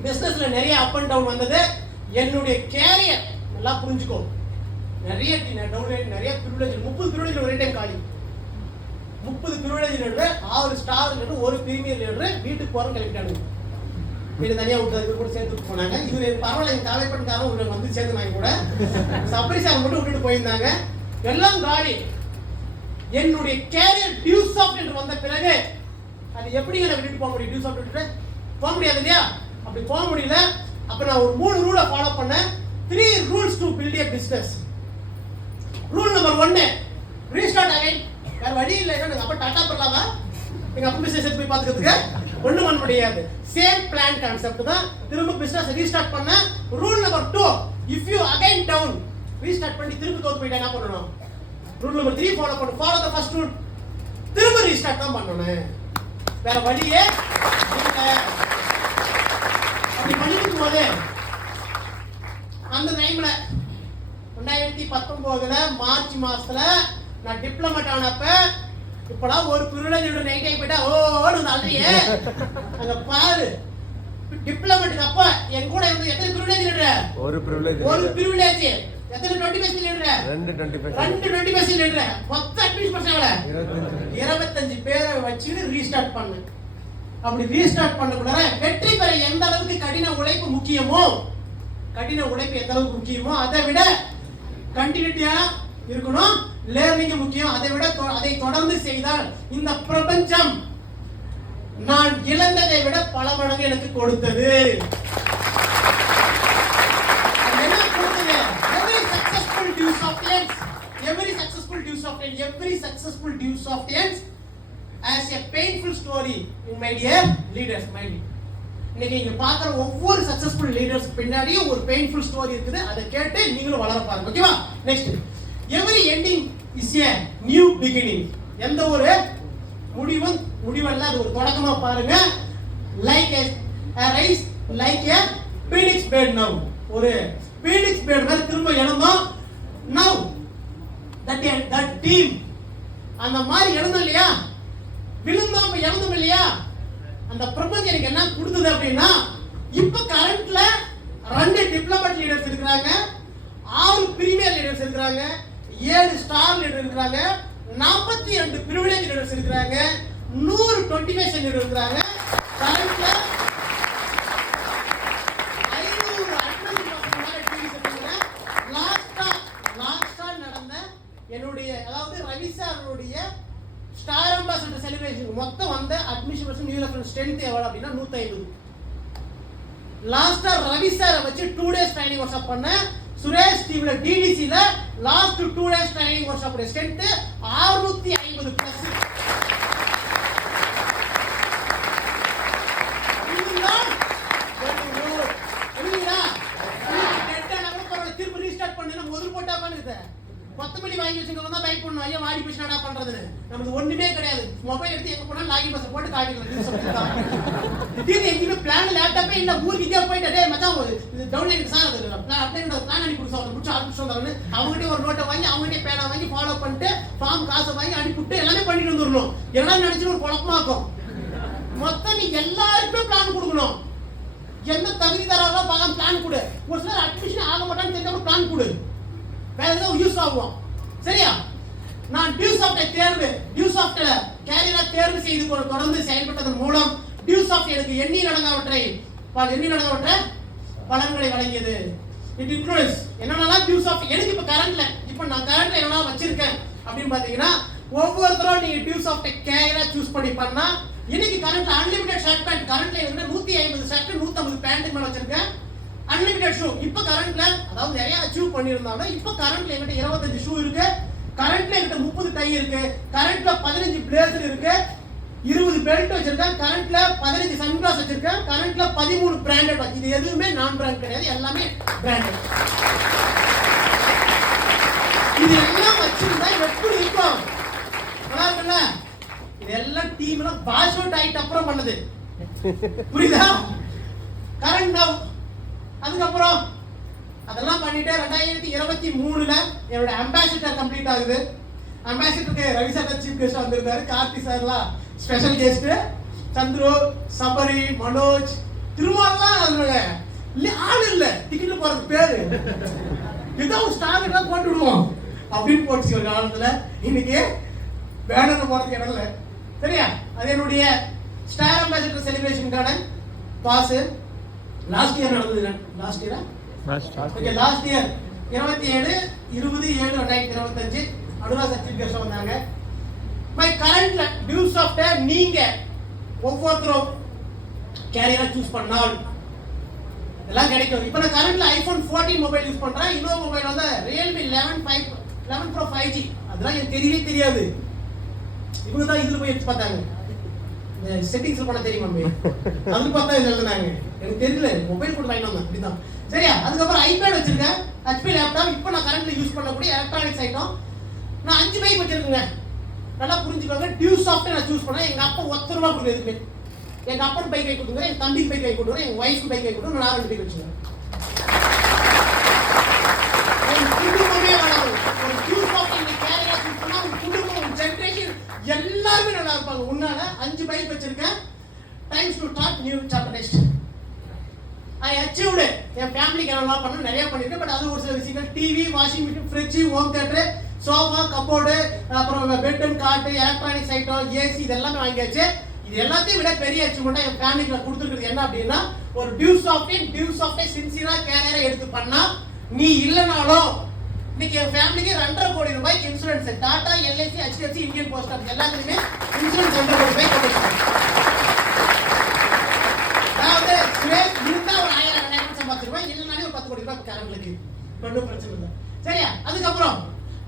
பிசினஸ்ல நிறைய அப் அண்ட் டவுன் வந்தது. என்னுடைய கேரியர் நல்லா புரிஞ்சுக்கோ. நிறைய டவுன்லைன், நிறைய ப்ரிவிலேஜ், 30 ப்ரிவிலேஜ் ஒரே டைம் காலி. 30 ப்ரிவிலேஜ் லீடர், 6 ஸ்டார் லீடர், ஒரு பிரீமியர் லீடர் வீட்டுக்கு போற கிளம்பிட்டாங்க. வீடு தனியா விட்டு கூட சேர்த்துட்டு போனாங்க. இவரு பரவாயில்ல எங்க காலைப்பட்டுக்காரன் இவங்க வந்து சேர்த்துனாங்க கூட. சப்ரிசாங்க மட்டும் விட்டுட்டு போயிருந்தாங்க. எல்லாம் காலி. என்னுடைய கேரியர் டியூசாஃப்ட் என்று வந்த பிறகு அது எப்படி என்ன விட்டுட்டு போக முடியும்? டியூசாஃப்ட் விட்டுட்டு போக முடியாது இல்லையா? அப்படி போக முடியல. அப்ப நான் ஒரு 3 ரூலை ஃபாலோ பண்ணேன். 3 rules to build a business. Rule number 1 restart again. வேற வழி இல்லை. எங்க அப்பா டாடா பண்ணலாமா? எங்க அப்பா பிசினஸ் போய் பார்த்துக்கிறதுக்கு ஒண்ணும் பண்ண முடியாது. சேம் பிளான் கான்செப்ட் தான். திரும்ப பிசினஸ் ரீஸ்டார்ட் பண்ண. Rule number 2 if you again down restart பண்ணி திரும்ப தோத்து போயிட்டா என்ன பண்ணணும்? ரூல் நம்பர் 3 ஃபாலோ பண்ணு. Follow the first rule. திரும்ப ரீஸ்டார்ட் ரீஸ்டார்ட் தான் பண்ணணும், வேற வழியே இல்லை. அப்படி பண்ணிட்டு போது அந்த டைம்ல 2019 மார்ச் மாசத்துல நான் டிப்ளமேட் ஆனப்ப, இப்பதான் ஒரு பிரிவிலேஜ் நைட் ஆகி போயிட்டா ஓன்னு அல்றியே அங்க பாரு. டிப்ளமேட்டுக்கு அப்ப என் கூட இருந்து எத்தனை பிரிவிலேஜ் லீடர்? ஒரு பிரிவிலேஜ். எத்தனை 20% லீடர்? 2 லீடர். மொத்த அட்மினிஸ்ட்ரேஷன் எவ்வளவு? 25 பேரை வச்சு ரீஸ்டார்ட் பண்ணு. அப்படி ரீஸ்டார்ட் பண்ணக்குள்ள வெற்றி பெற எந்த அளவுக்கு கடின உழைப்பு முக்கியமோ, அதை விட கண்டினியூட்டியா இருக்கணும், லேர்னிங் முக்கியம். அதை விட அதை தொடர்ந்து செய்தால் இந்த பிரபஞ்சம் நான் இழந்ததை விட பல மடங்கு எனக்கு கொடுத்தது. என்ன கொடுத்தது? Every successful dues of ends as a painful story in my dear leaders mind. இன்னைக்கு நீங்க பார்க்குற ஒவ்வொரு சக்சஸ்ஃபுல் லீடர்ஸ் பின்னாடியும் ஒரு பெயின்ஃபுல் ஸ்டோரி இருக்குது. அதை கேட்டு நீங்களும் வளர பாருங்க. ஓகேவா? Next, every ending is a new beginning. எந்த ஒரு முடிவல்ல, அது ஒரு தொடக்கமா பாருங்க. Like a rise like a phoenix bird now. ஒரு phoenix bird மாதிரி திரும்ப எழுந்தோம். now that team அந்த மாதிரி எழுந்தோம் இல்லையா, விழுந்தோம், இப்ப எழுந்தோம் இல்லையா, அந்த பிரபஞ்சம் எனக்கு என்ன கொடுத்தது அப்படின்னா, இப்ப கரண்ட்ல 2 டிப்ளமேட் லீடர்ஸ் இருக்காங்க, 6 பிரீமியர் லீடர்ஸ் இருக்காங்க, 7 ஸ்டார் லீடர் இருக்காங்க, 42 பிரிவிலேஜ் லீடர்ஸ் இருக்காங்க, 100 25 லீடர் இருக்காங்க. கரண்ட்ல 500 அட்மினிஸ்ட்ரேஷன் இருக்காங்க. லாஸ்டா நடந்த என்னுடைய, அதாவது ரவி சாருடைய ஸ்டார் அம்பாசிடர் செலிப்ரேஷன் மொத்தம் வந்த அட்மிஷன் நியூ ரெஃபரன்ஸ் ஸ்ட்ரென்த் எவ்வளவு அப்படின்னா 150. லாஸ்டா ரவி சாரை வச்சு 2 டேஸ் ட்ரைனிங் வொர்க்ஷாப் பண்ண சுரேஷ் டீம்ல டிடிசில last 2 days training workshop strength 650 plus. திரும்ப ரீஸ்டார்ட் பண்ணி முதல் போட்டா பண்ணுது. கொத்தமல்லி வாங்கி வச்சுக்கவங்க தான் பைக் பண்ணணும், ஐயா வாடி போய் என்னடா பண்றதுன்னு. நமக்கு ஒண்ணுமே கிடையாது. மொபைல் எடுத்து எங்க போனா லாகின் பாஸ் போட்டு காட்டிக்கலாம். திடீர்னு எங்கேயுமே பிளான் லேப்டாப்பே இல்ல, ஊருக்கு இதே போயிட்டு டேய் மச்சான் இது டவுன்லோட் சார் அது அப்படியே பிளான் அனுப்பி கொடுத்தோம், முடிச்சு ஆரம்பிச்சு வந்தாங்க. அவங்ககிட்ட ஒரு நோட்டை வாங்கி, அவங்ககிட்ட பேனா வாங்கி ஃபாலோ பண்ணிட்டு ஃபார்ம் காசை வாங்கி அனுப்பிவிட்டு எல்லாமே பண்ணிட்டு வந்துடணும். எல்லாம் நினைச்சு ஒரு குழப்பமாக்கும். மொத்தம் நீ எல்லாருக்குமே பிளான் கொடுக்கணும். என்ன தகுதி தராங்களோ பார்க்காம பிளான் கொடு. ஒரு சிலர் அட்மிஷன் ஆக மாட்டான்னு தெரியாம பிளான் கொடு, வேற ஏதாவது யூஸ் ஆகும். சரியா? நான் டியூசாப்ட் கேரியரா தேர்வு செய்து தொடர்ந்து செயல்பட்டதன் மூலம் டியூசாப்ட் எனக்கு எண்ணி நடந்தவற்றை பலன்களை வழங்கியது. இட் இன்க்ளூட்ஸ் என்னென்னலாம் டியூசாப்ட் எனக்கு இப்ப நான் கரண்ட்ல என்ன வச்சிருக்கேன் அப்படின்னு பாத்தீங்கன்னா, ஒவ்வொருத்தரும் நீங்க டியூசாப்ட் கேரியரா சூஸ் பண்ணி பண்ணா, இன்னைக்கு கரண்ட்ல அன்லிமிட்டட் ஷர்ட் பேண்ட், கரண்ட்ல 150 ஷர்ட் 150 பேண்ட் மேல வச்சிருக்கேன். அன்லிமிட்டட் ஷூ இப்ப கரண்ட்ல, அதாவது நிறைய அச்சீவ் பண்ணிருந்தாலும் இப்ப கரண்ட்ல என்கிட்ட 25 ஷூ இருக்கு, கரண்ட்ல என்கிட்ட 30 டை இருக்கு, கரண்ட்ல 15 பிளேசர் இருக்கு, 20 பெல்ட் வச்சிருக்கேன், கரண்ட்ல 15 சன்கிளாஸ் வச்சிருக்கேன், கரண்ட்ல 13 பிராண்டட். இது எதுவுமே நான் பிராண்ட் கிடையாது, எல்லாமே பிராண்டட். இது எல்லாம் வச்சிருந்தா எப்படி இருக்கும்? நல்லா இருக்குல்ல? இதெல்லாம் டீம்ல பாஸ் அவுட் ஆயிட்டு அப்புறம் பண்ணது, புரியுதா? Current now. அதுக்கப்புறம் அதெல்லாம் பண்ணிட்டு 2023 என்னோட அம்பாசிடர் கம்ப்ளீட் ஆகுது. அம்பாசிடருக்கு ரவி சார் சீஃப் கெஸ்ட் வந்திருந்தாரு, கார்த்தி சார்லாம் ஸ்பெஷல் கெஸ்ட், சந்துரு, சபரி, மனோஜ், திருமாலாம் ஆள் இல்ல, டிக்கெட்ல போறது பேரு ஏதோ ஸ்டார் எல்லாம் போட்டு விடுவோம் அப்படின்னு போட்டுச்சு ஒரு காலத்துல. இன்னைக்கு பேனர் போறதுக்கு இடம் இல்லை. சரியா? அது என்னுடைய ஸ்டார் அம்பாசிடர் செலிப்ரேஷனுக்கான பாஸ். லாஸ்ட் இயர் நடந்தது. Last year 27/20/2025 Anurag Sachin guest வந்தாங்க. மை கரண்ட் டியூஸ் ஆஃப் நீங்க ஒவ்வொருத்தரும் கேரியரா சூஸ் பண்ணால் எல்லாம் கிடைக்கும். இப்போ நான் கரண்ட்ல ஐபோன் 14 மொபைல் யூஸ் பண்றேன். இன்னொரு மொபைல் வந்து Realme 11 Pro 5G. அதெல்லாம் எனக்கு தெரியவே தெரியாது. இவங்க தான் இதுல போய் எடுத்து பார்த்தாங்க. இந்த செட்டிங்ஸ்ல பண்ண தெரியுமா மே? அது பார்த்தா இது எழுதுனாங்க. எனக்கு தெரியல, மொபைல் கூட வாங்கிட்டு வந்தேன். அப்படிதான். சரியா? அதுக்கப்புறம் ஐபேட் வச்சிருக்கேன், HP லேப்டாப். இப்போ நான் கரண்ட்ல யூஸ் பண்ணக்கூடிய எலக்ட்ரானிக்ஸ் ஐட்டம். நான் 5 பைக் வச்சிருக்கேங்க. நல்லா புரிஞ்சுக்கோங்க. டியூ சாஃப்ட் நான் சூஸ் பண்ணேன். எங்க அப்பா ஒத்த ரூபா கொடுக்குறது எதுவுமே. எங்க அப்பா பைக் கை கொடுத்துருவேன், என் தம்பிக்கு பைக் கை கொடுத்துருவேன், என் ஒய்ஃபுக்கு பைக் கை கொடுத்துருவேன், நான் 2 பைக் வச்சுருவேன். குடும்பமே வளரும். ஒரு டியூ சாஃப்ட் நீங்க கேரியா சூஸ் பண்ணா உங்க குடும்பம், உங்க ஜெனரேஷன் எல்லாருமே நல்லா இருப்பாங்க. உன்னால 5 பைக் வச்சிருக்கேன். Times to talk new chapter next. I achieved. என் ஃபேமிலிக்கு என்னெல்லாம் பண்ண நிறைய பண்ணிருக்கேன். பட் அது ஒரு சில விஷயங்கள், TV, washing machine, fridge, home theatre, sofa, cupboard, அப்புறம் bed and cot, electronics item, AC, இதெல்லாமே வாங்கியாச்சு. இது எல்லாத்தையும் விட பெரிய அச்சீவ்மெண்டா என் ஃபேமிலிக்கு நான் கொடுத்துருக்கிறது என்ன அப்படின்னா, ஒரு டியூ சாஃப்டை சின்சியரா கேரியரா எடுத்து பண்ணா நீ இல்லைனாலும் இன்னைக்கு என் ஃபேமிலிக்கு 2.5 கோடி ரூபாய்க்கு insurance, Tata, LIC, HDFC, Indian post office எல்லாத்துலயுமே இன்சூரன்ஸ் 2.5 கோடி ரூபாய் கொடுத்துருக்காங்க. அதாவது ஸ்வேஸ் இருந்தா ஒரு 1000-2000 சம்பாதிச்சிருவேன், இல்லைனாலே ஒரு 10 கோடி ரூபாய் கரண்ட்ல ஒன்றும் பிரச்சனை இல்லை. சரியா? அதுக்கப்புறம்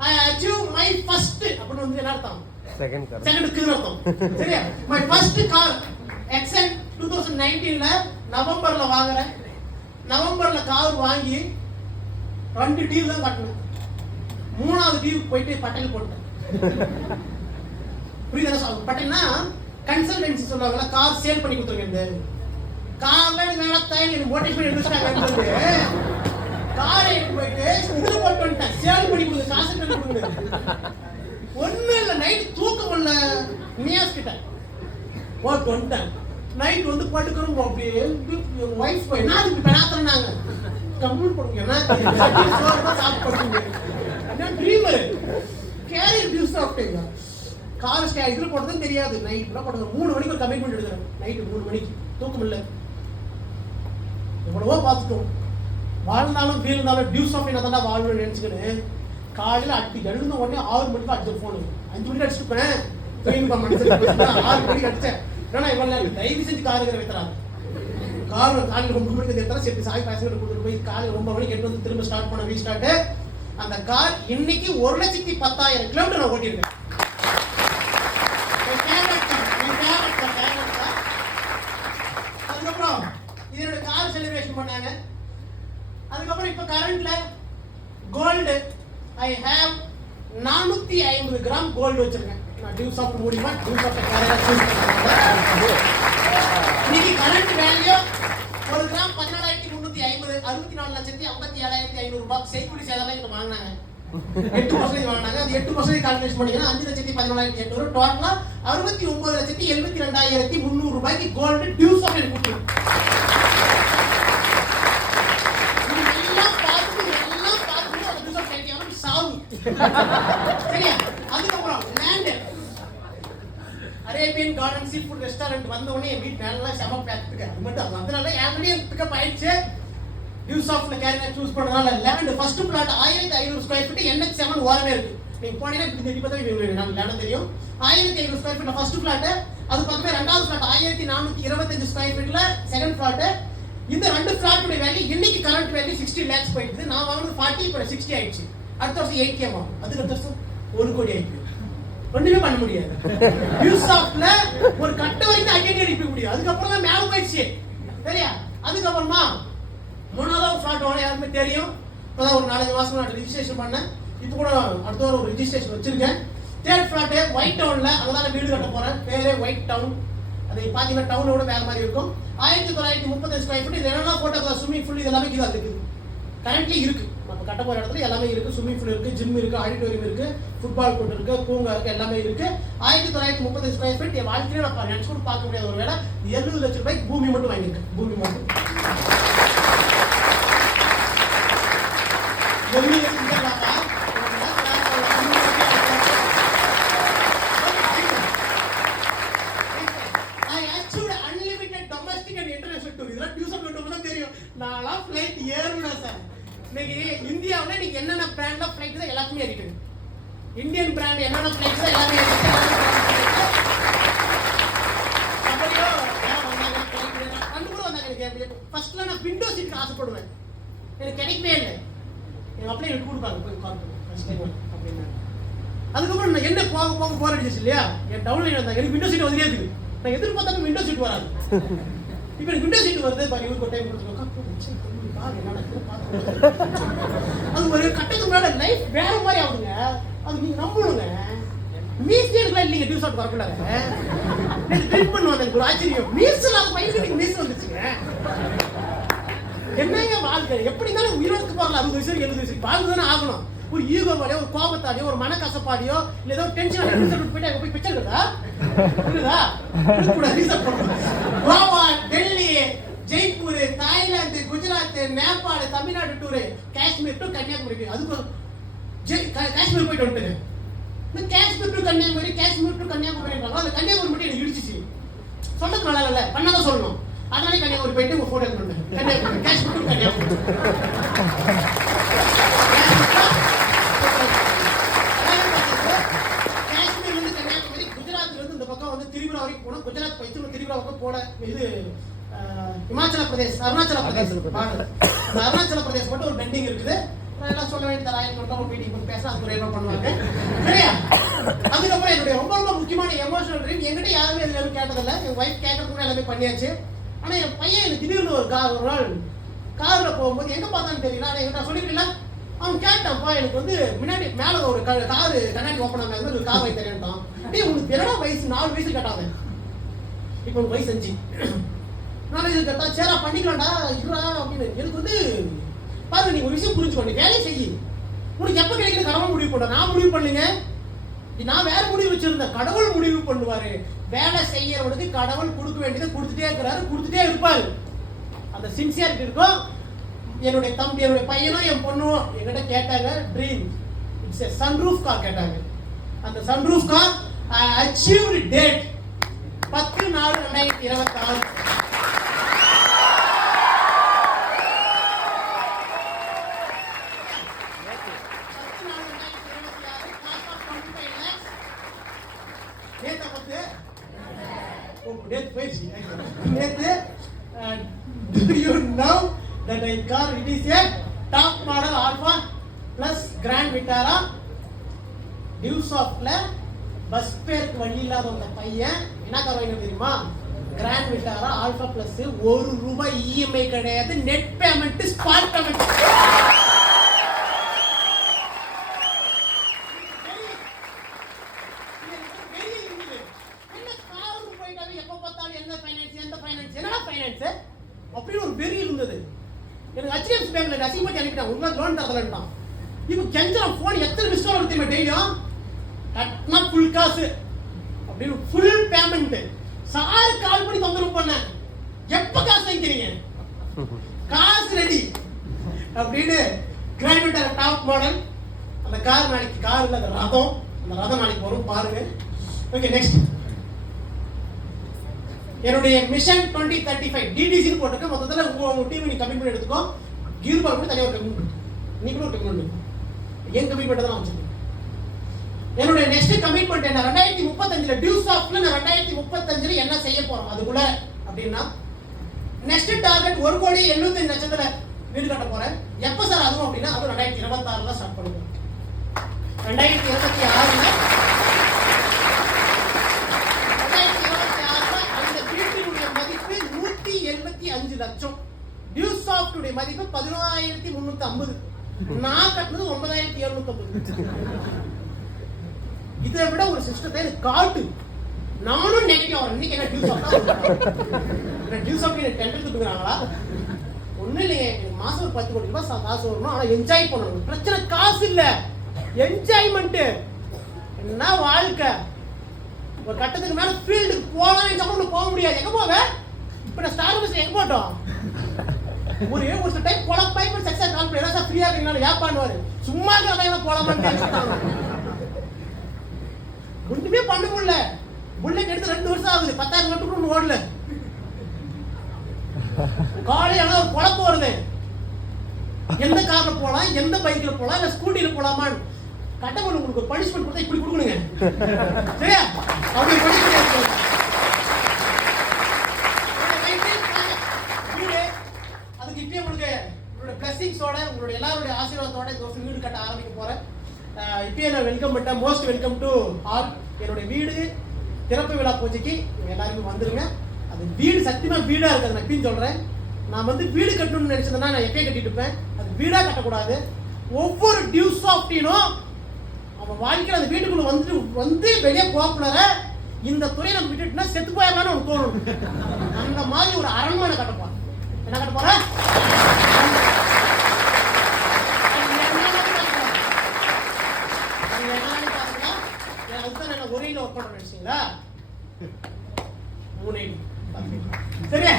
I achieve my first அப்படின்னு வந்து என்ன அர்த்தம்? செகண்ட் அர்த்தம். சரியா? my first car XN 2019ல நவம்பர்ல வாங்குறேன். நவம்பர்ல கார் வாங்கி 2 டியூ தான் கட்டணும். 3வது டியூ போயிட்டு பட்டல் போட்டேன். புரியுதா? பட்டல்னா கன்சல்டன்சி சொல்லுவாங்கல்ல, கார் சேல் பண்ணி கொடுத்துருங்க. கார்ல வேலை தேவை எனக்கு மோட்டிவேஷன் எடுத்துட்டாங்கன்னு சொல்லி காரை போயிட்டு இதுல போட்டு வந்துட்டேன். சேல் பண்ணி கொடுங்க, காசு பண்ணி கொடுங்க. ஒண்ணும் இல்ல, நைட் தூக்கம் இல்ல. மியாஸ் கிட்ட போட்டு வந்துட்டேன். நைட் வந்து படுக்கிறோம். அப்படியே ஒய்ஃப் போய் நான் அதுக்கு பெணாத்துறாங்க. கம்ப்ளீட் பண்ணுங்க, என்ன சாப்பிட்டு என்ன ட்ரீமர் கேரியர் டியூ சாப்பிட்டீங்க. கார் ஸ்டே இதுல போட்டதும் தெரியாது. நைட் போட்டு 3 மணிக்கு ஒரு கமிட்மெண்ட் எடுக்கிறேன். நைட்டு 3 மணிக்கு தூக்கம் இல்லை. எவ்வளவோ பார்த்துட்டோம். வாழ்ந்தாலும் வீழ்ந்தாலும் டியூ சாப்பிட்டு தான் வாழ்வேன்னு நினைச்சுக்கிட்டு காலையில் எழுந்த உடனே 6 மணிக்கு அடிச்ச போனு. 5 மணிக்கு அடிச்சுப்பேன். 6 மணிக்கு அடிச்சேன். ஏன்னா இவ்வளவு தயவு செஞ்சு கார் இருக்கிற வைக்கிறாங்க. கார் காலையில் 9 மணிக்கு எடுத்தா சரி சாய் பேசஞ்சர் கொடுத்துட்டு போய் காலையில் 9 மணிக்கு எடுத்து வந்து திரும்ப ஸ்டார்ட் பண்ண ரீஸ்டார்ட். அந்த கார் இன்னைக்கு 1,10,000 கிலோமீட்டர் நான் ஓட்டியிருக்கேன். அதுக்கப்புறம் இதோட கார் செலிப்ரேஷன் பண்ணாங்க. அதுக்கப்புறம் இப்ப கரண்ட்ல gold I have 450 gram gold வச்சிருக்கேன். நான் டியூ சாப்பிட்டு மூலியமா டியூ சாப்பிட்ட கேரியரா சூஸ் பண்ணேன். இன்னைக்கு கரண்ட் வேல்யூ 1 கிராம் 14,350, 64,57,500 ரூபாய். செய்கூலி சேதாரம் இங்க வாங்கினாங்க. 8% வாங்கினாங்க. அது 8% கால்குலேஷன் பண்ணீங்கன்னா 5,14,800, டோட்டலா 69,72,300 ரூபாய்க்கு கோல்டு டியூ சாப்பிட்டு கொடுத்துருக்கேன். சரியா? அதுக்கப்புறம் land Arabian garden seafood restaurant வந்த உடனே என் வீட்டு மேல செம பேத்துக்கு அது மட்டும் அதனால ஏற்கனவே பிக்கப் ஆயிடுச்சு. டியூ சாஃப்ட்ல கேரியரா சூஸ் பண்ணனால land first plot 1,500 square feet NH7 ஓரமே இருக்கு. நீங்க போனீங்கன்னா இப்படி பார்த்தா நான் லேண்ட் தெரியும். 1,500 ஸ்கொயர் ஃபீட்ல ஃபர்ஸ்ட் பிளாட். அது பக்கமே ரெண்டாவது பிளாட் 1,425 ஸ்கொயர் ஃபீட்ல செகண்ட் பிளாட். இந்த 2 பிளாட்டோட வேல்யூ இன்னைக்கு கரண்ட் வேல்யூ 60 lakhs போயிடுது. நான் வாங்குனது 40, இப்போ 60 ஆயிடுச்சு. அடுத்த வருஷம் 80 ஆகும். அதுக்கு அடுத்த வருஷம் 1 கோடி ஆயிடுச்சு. ஒண்ணுமே பண்ண முடியாது. டியூ சாஃப்ட்ல ஒரு கட்ட வரைக்கும் ஐடென்டி அடிக்க முடியும். அதுக்கப்புறம் தான் மேல போயிடுச்சு. சரியா? அதுக்கப்புறமா 3வது பிளாட் ஓட யாருமே தெரியும். இப்பதான் ஒரு 4 மாசம் நான் ரெஜிஸ்ட்ரேஷன் பண்ணேன். இப்போ கூட அடுத்த வாரம் ஒரு ரெஜிஸ்ட்ரேஷன் வச்சிருக்கேன். தேர்ட் பிளாட் ஒயிட் டவுன்ல, அங்கதான் வீடு கட்ட போறேன். பேரே ஒயிட் டவுன். அது பாத்தீங்கன்னா டவுனோட வேற மாதிரி இருக்கும். 1,935 ஸ்கொயர் ஃபீட். இது என்னன்னா போட்டோ ஸ்விமிங் பூல் இதெல்லாமே இது இருக்குது. கரண்ட்லி இருக்கு. நம்ம கட்ட போற இடத்துல எல்லாமே இருக்கு. ஸ்விமிங் பூல் இருக்கு, ஜிம் இருக்கு, ஆடிட்டோரியம் இருக்கு, ஃபுட்பால் கோர்ட் இருக்கு, பூங்கா இருக்கு, எல்லாமே இருக்கு. 1,935 ஸ்கொயர் ஃபீட். என் வாழ்க்கையில நான் நினைச்சு கூட பார்க்க முடியாத ஒரு வேலை. 70 லட்சம் ரூபாய்க்கு பூமி மட்டும் வாங்கியிருக்கேன். பூமி மட்டும் unlimited domestic and international tour. இதெல்லாம் டியூ சாப்பிட்டு தான் தெரியும். நான்லாம் ஃபிளைட் ஏறுனா சார். இன்னைக்கு இந்தியாவில் நீங்க என்னென்ன பிராண்ட் ஆஃப் ஃபிளைட் தான் எல்லாமே இருக்குது. இந்தியன் பிராண்ட் என்னென்ன ஃபிளைட் தான் எல்லாமே இருக்கு. அப்படியோ கண்டு கூட வந்தாங்க. எனக்கு ஃபர்ஸ்ட்ல நான் விண்டோ சீட்டுக்கு ஆசைப்படுவேன். எனக்கு கிடைக்கவே இல்லை. எங்க அப்படியே எனக்கு கொடுப்பாங்க போய் உட்காந்து அப்படின்னா. அதுக்கப்புறம் நான் என்ன போக போக போர் அடிச்சிச்சு இல்லையா? என் டவுன்லைன் வந்தாங்க. எனக்கு விண்டோ சீட் வந்துட்டே இருக்குது. நான் எதிர்பார்த்தாலும் விண்டோ சீட் வராது. இப்போ எனக்கு விண்டோ சீட் வருது பாரு. இவருக்கு டைம் கொடுத்துருக்கோம். அது ஒரு கட்டத்துக்கு மேல லைஃப் வேற மாதிரி ஆகுதுங்க. அது நீங்க நம்பணுங்க. மீஸ்டேக்லாம் இல்லைங்க டியூஸ் ஆஃப் வரக்கூடாது. ட்ரிப் பண்ணுவாங்க. எனக்கு ஒரு ஆச்சரியம், மீஸ் இல்லாத பையனுக்கு நீங்க மீஸ் வந்துச்சுங்க. என்னங்க வாழ்க்கை? எப்படி இருந்தாலும் உயிரோடுக்கு போகலாம். 60 வயசு 70 வயசு வாழ்ந்துதானே ஆகணும். ஒரு ஈகோவாலையோ ஒரு கோபத்தாலையோ ஒரு மனக்கசப்பாடியோ இல்லை ஏதோ டென்ஷன் போயிட்டு அங்கே போய் பிச்சை இருக்குதா கூட ரீசர்ச் பண்ணுவோம். Goa, Delhi, Jaipur, Thailand, Gujarat, Nepal, Tamil Nadu tour, Kashmir to Kanyakumari. அதுக்கு காஷ்மீர் போயிட்டு வந்துட்டு காஷ்மீர் டு கன்னியாகுமரி, காஷ்மீர் டு கன்னியாகுமரி. அந்த கன்னியாகுமரி மட்டும் எனக்கு இடிச்சிச்சு. சொல்றது நல்லா இல்ல, பண்ணாதான் சொல்லணும். அதனால கன்னியாகுமரி போயிட்டு உங்க போட்டோ எடுத்து கன்னியாகுமரி, காஷ்மீர் டு கன்னியாகுமரி. காஷ்மீர்ல இருந்து கன்னியாகுமரி, குஜராத்ல இருந்து இந்த பக்கம் வந்து திரிபுரா வரைக்கும் போனோம். குஜராத் போயிட்டு திரிபுரா பக்கம் போட இது இமாச்சல பிரதேஷ், அருணாச்சல பிரதேஷ். அந்த அருணாச்சல பிரதேஷ் மட்டும் ஒரு பெண்டிங் இருக்குது. எல்லாம் சொல்ல வேண்டிய தராயிரம் மட்டும் ஒரு மீட்டிங் பேச அது ஒரு பண்ணுவாங்க. சரியா? அதுக்கப்புறம் என்னுடைய ரொம்ப ரொம்ப முக்கியமான எமோஷனல் ட்ரீம். என்கிட்ட யாருமே எதுவும் கேட்டதில்லை. என் ஒய்ஃப் கேட்கறதுக்கு எல்லாமே பண்ணியாச்சு. ஆனா என் பையன் எனக்கு திடீர்னு ஒரு நாள் கார்ல போகும்போது எங்க பார்த்தான்னு தெரியல. ஆனா என்கிட்ட சொல்லிருக்கீங்களா, அவன் கேட்டான்ப்பா எனக்கு வந்து முன்னாடி மேல ஒரு காரு கண்ணாடி ஓப்பன் ஆகாது ஒரு கார் வாங்கி தரேன்ட்டான். உனக்கு என்னடா வயசு? 4 வயசு கேட்டாங்க. இப்போ உனக்கு வயசு 5. 4 வயசு கேட்டா சேரா பண்ணிக்கலாம்டா இருடா அப்படின்னு. எனக்கு வந்து பாருங்க, நீங்க ஒரு விஷயம் புரிஞ்சுக்கோ, நீ வேலையை செய்யி. உனக்கு எப்ப கிடைக்கிற கடவுள் முடிவு பண்ண, நான் முடிவு பண்ணுங்க. நான் வேற முடிவு வச்சிருந்தேன். கடவுள் முடிவு பண்ணுவாரு. வேலை செய்யறவனுக்கு கடவுள் கொடுக்க வேண்டியதை கொடுத்துட்டே இருக்கிறாரு, கொடுத்துட்டே இருப்பாரு. அந்த சின்சியாரிட்டி இருக்கும். என்னுடைய தம்பி, என்னுடைய பையனும் என் பொண்ணும் என்கிட்ட கேட்டாங்க dream. It's a sunroof car கேட்டாங்க. அந்த sunroof car achieved date 10/4/2026. Do you know that I car it is a top model Alpha plus Grand Vitara Deuce of bus பேருக்கு வழி இல்லாத அந்த பையன் என்ன கார் வாங்கிட்டு தெரியுமா? Grand Vitara Alpha plus. ₹1 EMI கிடையாது, நெட் பேமெண்ட், ஸ்பாட் பேமெண்ட். அப்படின்னு ஒரு வெறி இருந்தது எனக்கு. HDFC பேங்க்ல அசிங்கமா அனுப்பிட்டான், உங்களுக்கு லோன் தரலன்ட்டான். இப்போ கெஞ்சலாம் போன் எத்தனை மிஸ் கால் எடுத்துமே டெய்லியும் கட்டினா ஃபுல் காசு அப்படின்னு ஃபுல் பேமெண்ட். சாரு கால் பண்ணி தொந்தரவு பண்ண, எப்ப காசு வாங்கிக்கிறீங்க, காசு ரெடி அப்படின்னு. Grand top model. அந்த கார் நாளைக்கு, கார் இல்ல அந்த ரதம், அந்த ரதம் நாளைக்கு வரும் பாருங்க. ஓகே, நெக்ஸ்ட் என்னுடைய மிஷன் 2035 டிடிசின்னு போட்டுக்க. மொத்தத்தில் உங்க டீம் நீங்க கமிட்மெண்ட் எடுத்துக்கோ. கீர் பால் கூட தனியாக ஒரு கமிட்மெண்ட், நீங்களும் ஒரு கமிட்மெண்ட். என் கமிட்மெண்ட் தான் வச்சிருக்கேன். என்னுடைய நெக்ஸ்ட் கமிட்மெண்ட் என்ன, 2035 டியூஸ் ஆஃப்ல நான் 2035 என்ன செய்ய போறோம் அதுக்குள்ள அப்படின்னா, நெக்ஸ்ட் டார்கெட் 1,75,00,000 வீடு கட்ட போறேன். எப்ப சார் அதுவும் அப்படின்னா, அது 2026 ஸ்டார்ட் பண்ணுவோம். 2026 அந்த வீட்டினுடைய மதிப்பு 175 லட்சம். டியூஸ் ஆஃப் மதிப்பு 11,350. நான் கட்டினது 9,750. இதை விட ஒரு சிஸ்டத்தை காட்டு. நானும் நெகட்டிவ் ஆகிறேன். இன்னைக்கு என்ன டியூஸ் ஆஃப் டியூஸ் ஆஃப் டெண்டர் கொடுக்குறாங்களா? ஒன்றும் இல்லையே, எனக்கு மாசம் ஒரு 10 கோடி ரூபாய் காசு வரணும். ஆனால் என்ஜாய் பண்ணணும். பிரச்சனை காசு இல்லை, என்ஜாய்மெண்ட். என்ன வாழ்க்கை? ஒரு கட்டத்துக்கு மேல ஃபீல்டுக்கு போகலாம், போக முடியாது. எங்க போக? இப்போ நான் ஸ்டார் பஸ் எங்க போட்டோம்? ஒரு டைம் போலாம் பைப் சக்சஸ் கால் பண்ணி ஏதாவது ஃப்ரீயா இருக்கீங்களா யாப்பான்னுவாரு. சும்மா அதான் போலாமான்னு ஒண்ணுமே பண்ண முடியல. புல்லட் எடுத்து 2 வருஷம் ஆகுது, 10,000 மட்டும் ஓடல. காலையில ஒரு குழப்பம் வருது, எந்த கார்ல போலாம், எந்த பைக்ல போலாம், இல்ல ஸ்கூட்டில போலாமான்னு. கட்டப்பட்டு உங்களுக்கு ஒரு பனிஷ்மெண்ட் கொடுத்தா இப்படி கொடுக்கணுங்க, சரியா? அப்படி பனிஷ்மெண்ட் அதுக்கு இப்பயே உங்களுக்கு உங்களுடைய பிளஸிங்ஸோட, உங்களுடைய எல்லாருடைய ஆசீர்வாதத்தோட இந்த வீடு கட்ட ஆரம்பிக்க போறேன். இப்பயே நான் வெல்கம் பண்ணிட்டேன். Most welcome to all. என்னுடைய வீடு திறப்பு விழா பூஜைக்கு எல்லாருமே வந்துருங்க. அது வீடு சத்தியமா வீடா இருக்கு, நான் எப்பயும் சொல்றேன். நான் வந்து வீடு கட்டணும்னு நினைச்சதுன்னா நான் எப்பயே கட்டிட்டு இருப்பேன். அது வீடா கட்டக்கூடாது. ஒவ்வொரு டியூஸ் ஆஃப்டினும் அவன் வாழ்க்கையில் அந்த வீட்டுக்குள்ள வந்து வெளியே போக்குள்ளார இந்த துறையை நம்ம விட்டுட்டுனா செத்து போயிடலான்னு அவனுக்கு தோணும். அந்த மாதிரி ஒரு அரண்மனை கட்டப்பான். என்ன கட்ட போற? ஒரே ஒர்க் பண்ண நினைச்சீங்களா? 380 சரியா?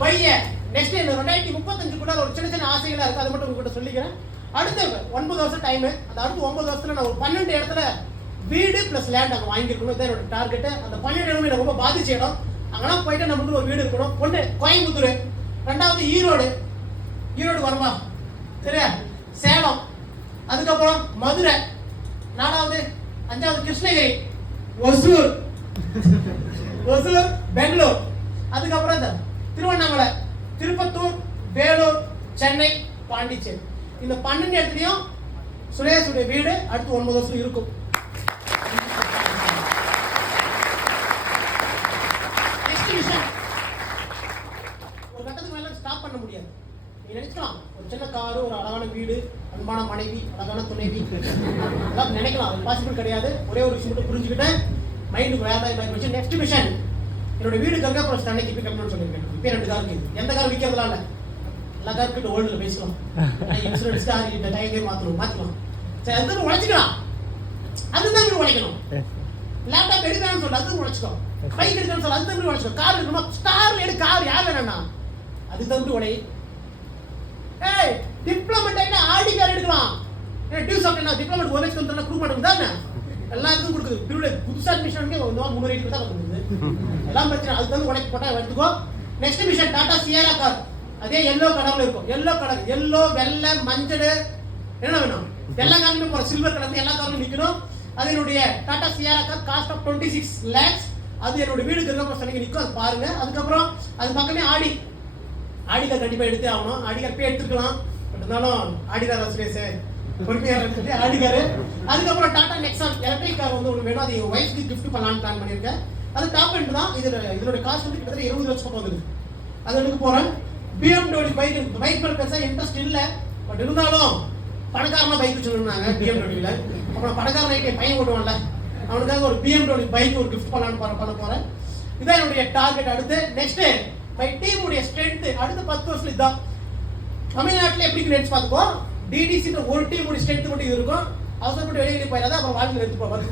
பையன் நெக்ஸ்ட் இந்த 2035 ஒரு சின்ன சின்ன ஆசைகளா இருக்கு, அதை மட்டும் உங்ககிட்ட சொல்லிக்கிறேன். அடுத்த 9 வருஷம் டைம். அந்த அடுத்த 9 வருஷத்துல நான் ஒரு 12 இடத்துல வீடு பிளஸ் லேண்ட் அங்கே வாங்கியிருக்கணும். இதான் என்னோட டார்கெட். அந்த 12 இடமே எனக்கு ரொம்ப பாதிச்ச இடம். அங்கெல்லாம் போயிட்டு நம்மளுக்கு ஒரு வீடு இருக்கணும். ஒன்று கோயம்புத்தூர், ரெண்டாவது ஈரோடு வரமா சரியா, சேலம், அதுக்கப்புறம் மதுரை, 4வது 5வது கிருஷ்ணகிரி, ஒசூர், பெங்களூர், அதுக்கப்புறம் இந்த திருவண்ணாமலை, திருப்பத்தூர், வேலூர், சென்னை, பாண்டிச்சேரி. இந்த 12 இடத்துலயும் சுரேஷுடைய வீடு அடுத்து 9 வருஷம் இருக்கும். நெக்ஸ்ட் விஷயம், ஒரு கட்டத்துக்கு மேல ஸ்டாப் பண்ண முடியாது. நீ நினைக்கலாம் ஒரு சின்ன காரு, ஒரு அழகான வீடு, அன்பான மனைவி, அழகான துணைவி எல்லாம் நினைக்கலாம். அது பாசிபிள் கிடையாது. ஒரே ஒரு விஷயம் மட்டும் புரிஞ்சுக்கிட்டேன், மைண்டுக்கு வேற மாதிரி வச்சு. நெக்ஸ்ட் விஷயம், என்னோட வீடு கருக்கா அப்புறம் தன்னைக்கு பிக்கப் பண்ணணும்னு சொல்லியிருக்கேன். இப்போ 2 கார் இருக்குது. எந்த கார் விற்கிறதுலாம் இல்லை, எல்லா கார்கிட்ட ஓல்டில் பேசலாம். இன்சூரன்ஸ் கார் இந்த டைமே மாற்றலாம். சரி, அதுக்கு உழைச்சிக்கலாம். அதுதான் வீடு உழைக்கணும். லேப்டாப் எடுக்கலாம்னு சொல்ல அதுக்கு உழைச்சிக்கோ. பைக் எடுக்கணும்னு சொல்ல அதுக்கு உழைச்சிக்கோ. கார் எடுக்கணும், ஸ்டார்ல எடு, கார் யார் வேணா அதுக்கு தம்பி உடை. ஏய், டிப்ளமெண்ட் ஆகிட்டா ஆடி கார் எடுக்கலாம். டியூஸ் ஆப்டா டிப்ளமெண்ட் 1 லட்சம் தந்தா ப்ரூவ் பண்ணுறது தானே, எல்லாத்துக்கும் கொடுக்குது. பிரிவில் புதுசாக அட்மிஷனுக்கு 380 தான் வந்துருக்குது. எல்லாம் பிரச்சனை. அதுக்கு வந்து உடைக்கு போட்டால் எடுத்துக்கோ. நெக்ஸ்ட் விஷயம், டாடா சியரா கார். அதே எல்லோ கலர்ல இருக்கும். எல்லோ கலர், எல்லோ, வெள்ளை, மஞ்சள், என்ன வேணும் எல்லா கார்லையுமே போகிற. சில்வர் கலர் எல்லா கார்லையும் நிற்கணும். அது என்னுடைய Tata Sierra car. Cost of 26 lakhs. அது என்னோட வீடுக்கு இருக்க சொல்லி நிற்கும். அது பாருங்க. அதுக்கப்புறம் அது பக்கமே ஆடிக்கார் கண்டிப்பாக எடுத்தே ஆகணும். ஆடிக்கார் போய் எடுத்துக்கலாம். பட் இருந்தாலும் ஆடிக்கார் சுரேஷ் பொறுமையாக சொல்லி ஆடிக்காரு. அதுக்கப்புறம் டாடா நெக்ஸான் எலக்ட்ரிக் கார் வந்து ஒன்று வேணும். அது என் ஒய்ஃப்க்கு கிஃப்ட் பண்ணலான்னு பிளான் பண்ணியிருக்கேன். அது டாப் எண்ட் தான். இதோட காஸ்ட் வந்து கிட்டத்தட்ட 20 லட்சம் பக்கம் வந்துருக்கு. அது எடுக்க போகிறேன். BMW பைக் மேலே பெருசாக இன்ட்ரெஸ்ட் இல்லை. பட் இருந்தாலும் பணக்காரனா பைக் வச்சுருந்தாங்க BMW. அப்புறம் பணக்கார நைட்டு பையன் ஓட்டுவான்ல, அவனுக்காக ஒரு BMW பைக் ஒரு கிஃப்ட் பண்ண போகிறேன். இதான் என்னுடைய டார்கெட். அடுத்து நெக்ஸ்ட் மை டீம் உடைய ஸ்ட்ரென்த் அடுத்த 10 வருஷம் இதுதான். தமிழ்நாட்டில் எப்படி நினைச்சு பார்த்துக்கோ, டிடிசி ஒரு டீம் உடைய ஸ்ட்ரென்த் மட்டும் இது இருக்கும். அவசரப்பட்டு வெளியே போயிடாத, அப்புறம் வாழ்க்கையில் எடுத்து போவாங்க.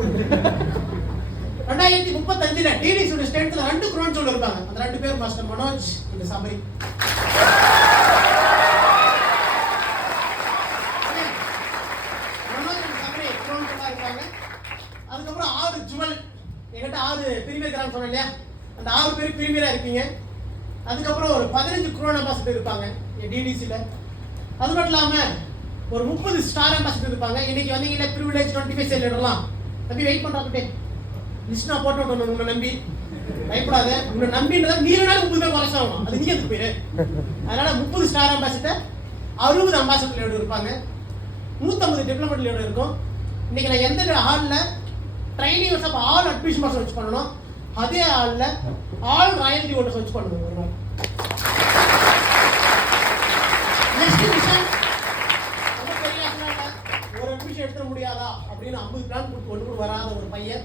2035 டிடிசி உடைய ஸ்ட்ரென்த்ல 2 குரோன் சொல்ல இருப்பாங்க. அந்த 2 பேர் மாஸ்டர் மனோஜ் இந்த சபரி. அதுக்கப்புறம் 6 ஜுவல், என்கிட்ட 6 பிரீமியர் கிராம் சொன்னேன் இல்லையா, அந்த 6 பேர் பிரீமியரா இருப்பீங்க. அதுக்கப்புறம் ஒரு 15 குரோன் அம்பாசிடர் இருப்பாங்க டிடிசியில். அது மட்டும் இல்லாமல் ஒரு 30 ஸ்டார் அம்பாசிடர் இருப்பாங்க. இன்னைக்கு வந்தீங்கன்னா ப்ரிவிலேஜ் 25 சேல் இடலாம். தம்பி வெயிட் பண்ணுறாக்கிட்டே லிஸ்ட் நான் போட்டு விட்டோம். உங்களை நம்பி பயப்படாத. உங்களை நம்பின்றதா நீ வேணாலும் 30 பேர் குறைச்சா ஆகணும். அது நீங்க எதுக்கு பேர். அதனால 30 ஸ்டார் அம்பாசிடர், 60 அம்பாசிடர் லீடர் இருப்பாங்க, 150 டிப்ளமேட் லீடர் இருக்கும். இன்னைக்கு நான் எந்த ஹாலில் training of all admission master வச்சு பண்ணணும், அதே ஹாலில் ஆல் ராயல்டி ஹோல்டர்ஸ் வச்சு பண்ணணும் ஒரு நாள். நெக்ஸ்ட் விஷயம், ஒரு அட்மிஷன் எடுத்துட முடியாதா அப்படின்னு 50 பிளான் கொடுத்து ஒன்று கூட வராத ஒரு பையன்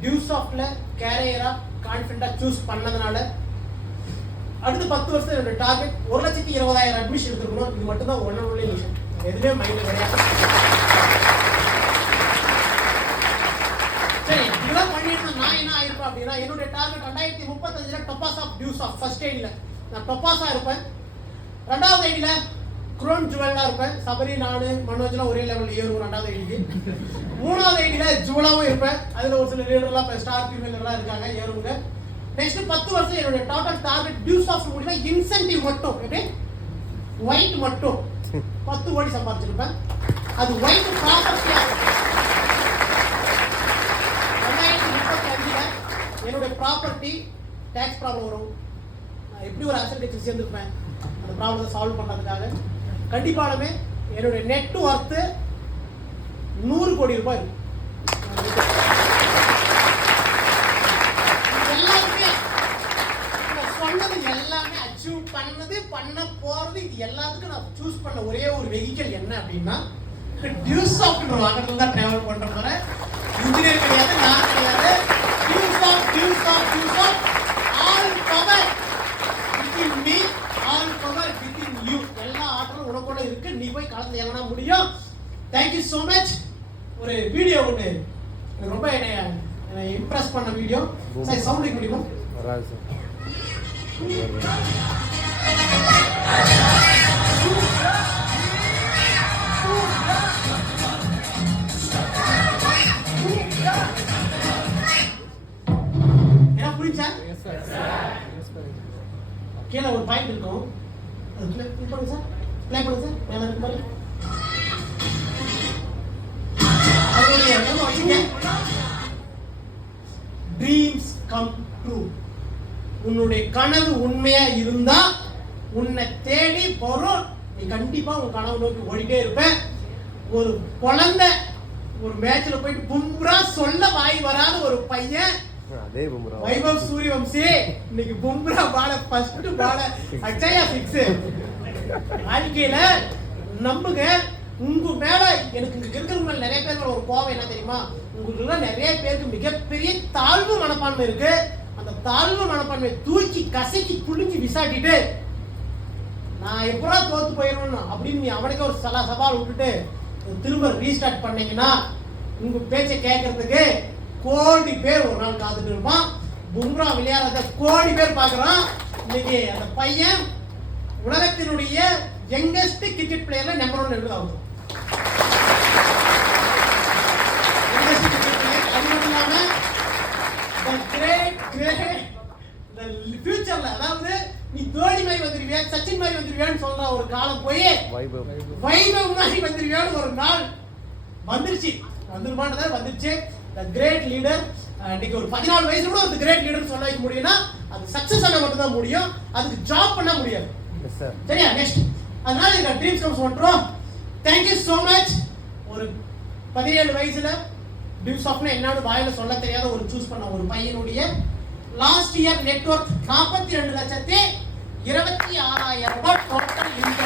டியூசாஃப்ட்ல கேரியரா கான்ஃபிடண்டா சூஸ் பண்ணதுனால அடுத்த 10 வருஷம் என்னோட டார்கெட் 1,20,000 அட்மிஷன் எடுத்துக்கணும். இது மட்டும் தான் ஒன்றும் விஷயம், எதுவுமே மைண்ட் கிடையாது. சரி, இதெல்லாம் பண்ணிட்டு நான் என்ன ஆயிருப்பேன் அப்படின்னா, என்னுடைய டார்கெட் 2035 டொபாஸ் ஆஃப் டியூஸ் ஆஃப் ஃபர்ஸ்ட் ஐடியில் நான் டொபாஸா இருப்பேன். 2வது ஐடியில குரோன் ஜுவலா இருப்பேன். சபரி, நானு, மனோஜ்லாம் ஒரே லெவலில் ஏறுவோம் 2வது ஐடிக்கு. 3வது ஐடியில ஜுவலாவும் இருப்பேன். அதுல ஒரு சில லீடர்லாம் ஸ்டார் ஃபீமேலர்லாம் இருக்காங்க, ஏறுங்க. நெக்ஸ்ட் 10 வருஷம் என்னுடைய டோட்டல் டார்கெட் டியூஸ் ஆஃப் முடியுமா இன்சென்டிவ் மட்டும் எப்படி ஒயிட் மட்டும் 10 கோடி சம்பாதிச்சிருப்பேன். அது ஒயிட் ப்ராப்பர்ட்டியா 2035 என்னுடைய ப்ராப்பர்ட்டி டேக்ஸ் ப்ராப்ளம் வரும். நான் எப்படி ஒரு அசெட் வச்சு சேர்ந்துருப்பேன் அந்த ப்ராப்ளத்தை சால்வ் பண்ணுறதுக்காக. கண்டிப்பாலுமே என்னுடைய நெட் ஒர்த்து 100 கோடி ரூபாய் இருக்கும். எல்லாருமே சொன்னது எல்லாமே அச்சீவ் பண்ணது பண்ண போறது, இது எல்லாத்துக்கும் நான் சூஸ் பண்ண ஒரே ஒரு வெஹிக்கல் என்ன அப்படின்னா டியூஸ் ஆஃப் வாகனத்துல தான் டிராவல் பண்ற போறேன். இன்ஜினியர் கிடையாது, நான் கிடையாது. Deuce of all power within me, all power within you. எல்லா ஆற்றலும் உனக்குள்ள இருக்கு, நீ போய் கலந்து எவனா முடியும். Thank you so much. ஒரு வீடியோ ஒன்று ரொம்ப என்னை இம்ப்ரெஸ் பண்ண வீடியோ. சார் சவுண்ட் வைக்க முடியுமா? வராது சார். என்ன புரிஞ்சா? கீழே ஒரு பாயிண்ட் இருக்கும், ப்ளே பண்ணுங்க சார், ப்ளே பண்ணுங்க சார். மேலே இருக்கு பாருங்க. Dreams come true. உன்னுடைய கனவு உண்மையா இருந்தா உன்னை தேடி வரும். நீ கண்டிப்பா உன் கனவு நோக்கி ஓடிட்டே இருப்ப. ஒரு குழந்தை ஒரு மேட்ச்ல போயிட்டு பும்ரா சொல்ல வாய் வராத ஒரு பையன், அதே பும்ரா வைபவ் சூரியவம்சி, இன்னைக்கு பும்ரா பால ஃபர்ஸ்ட் பால அச்சயா 6. வாழ்க்கையில நம்புங்க, உங்க மேல எனக்கு இங்க இருக்கிறவங்க மேல நிறைய பேருக்கு ஒரு கோவம் என்ன தெரியுமா? உங்களுக்கு நிறைய பேருக்கு மிகப்பெரிய தாழ்வு மனப்பான்மை இருக்கு. அந்த தாழ்வு மனப்பான்மையை தூக்கி கசக்கி புளிஞ்சு விசாட்டிட்டு நான் எப்படா தோத்து போயிடணும் அப்படின்னு நீ அவனுக்கு ஒரு சவால் விட்டுட்டு திரும்ப ரீஸ்டார்ட் பண்ணீங்கன்னா உங்க பேச்சை கேட்கறதுக்கு கோடி பேர் ஒரு நாள் காத்துட்டு இருப்பான். பும்ரா விளையாடுறத கோடி பேர் பாக்குறான். இன்னைக்கு அந்த பையன் உலகத்தினுடைய யங்கஸ்ட் கிரிக்கெட் பிளேயர்ல நம்பர் 1 எடுத்து ஆகும். அது மட்டும் இல்லாம ஃபியூச்சர்ல, அதாவது நீ தோனி மாதிரி வந்துருவியா, சச்சின் மாதிரி வந்துருவியான்னு சொல்ற ஒரு காலம் போய் வைபவ் மாதிரி வந்துருவியான்னு ஒரு நாள் வந்துருச்சு. வந்துருமானதா வந்துருச்சு. தி கிரேட் லீடர். இன்னைக்கு ஒரு 14 வயசு கூட ஒரு கிரேட் லீடர் சொல்ல வைக்க முடியும்னா அது சக்சஸ் ஆன மட்டும் தான் முடியும், அதுக்கு ஜாப் பண்ண முடியாது. சரியா? நெக்ஸ்ட். அதனால இந்த ட்ரீம்ஸ் கம்ஸ் பண்றோம். Thank you so much. ஒரு 17 வயசுல டியூஸ் ஆஃப்னா என்னன்னு வாயில சொல்ல தெரியாத ஒரு சூஸ் பண்ண ஒரு பையனுடைய லாஸ்ட் இயர் நெட்வொர்க் 42,26,000 ரூபாய் டோட்டல் இன்கம்.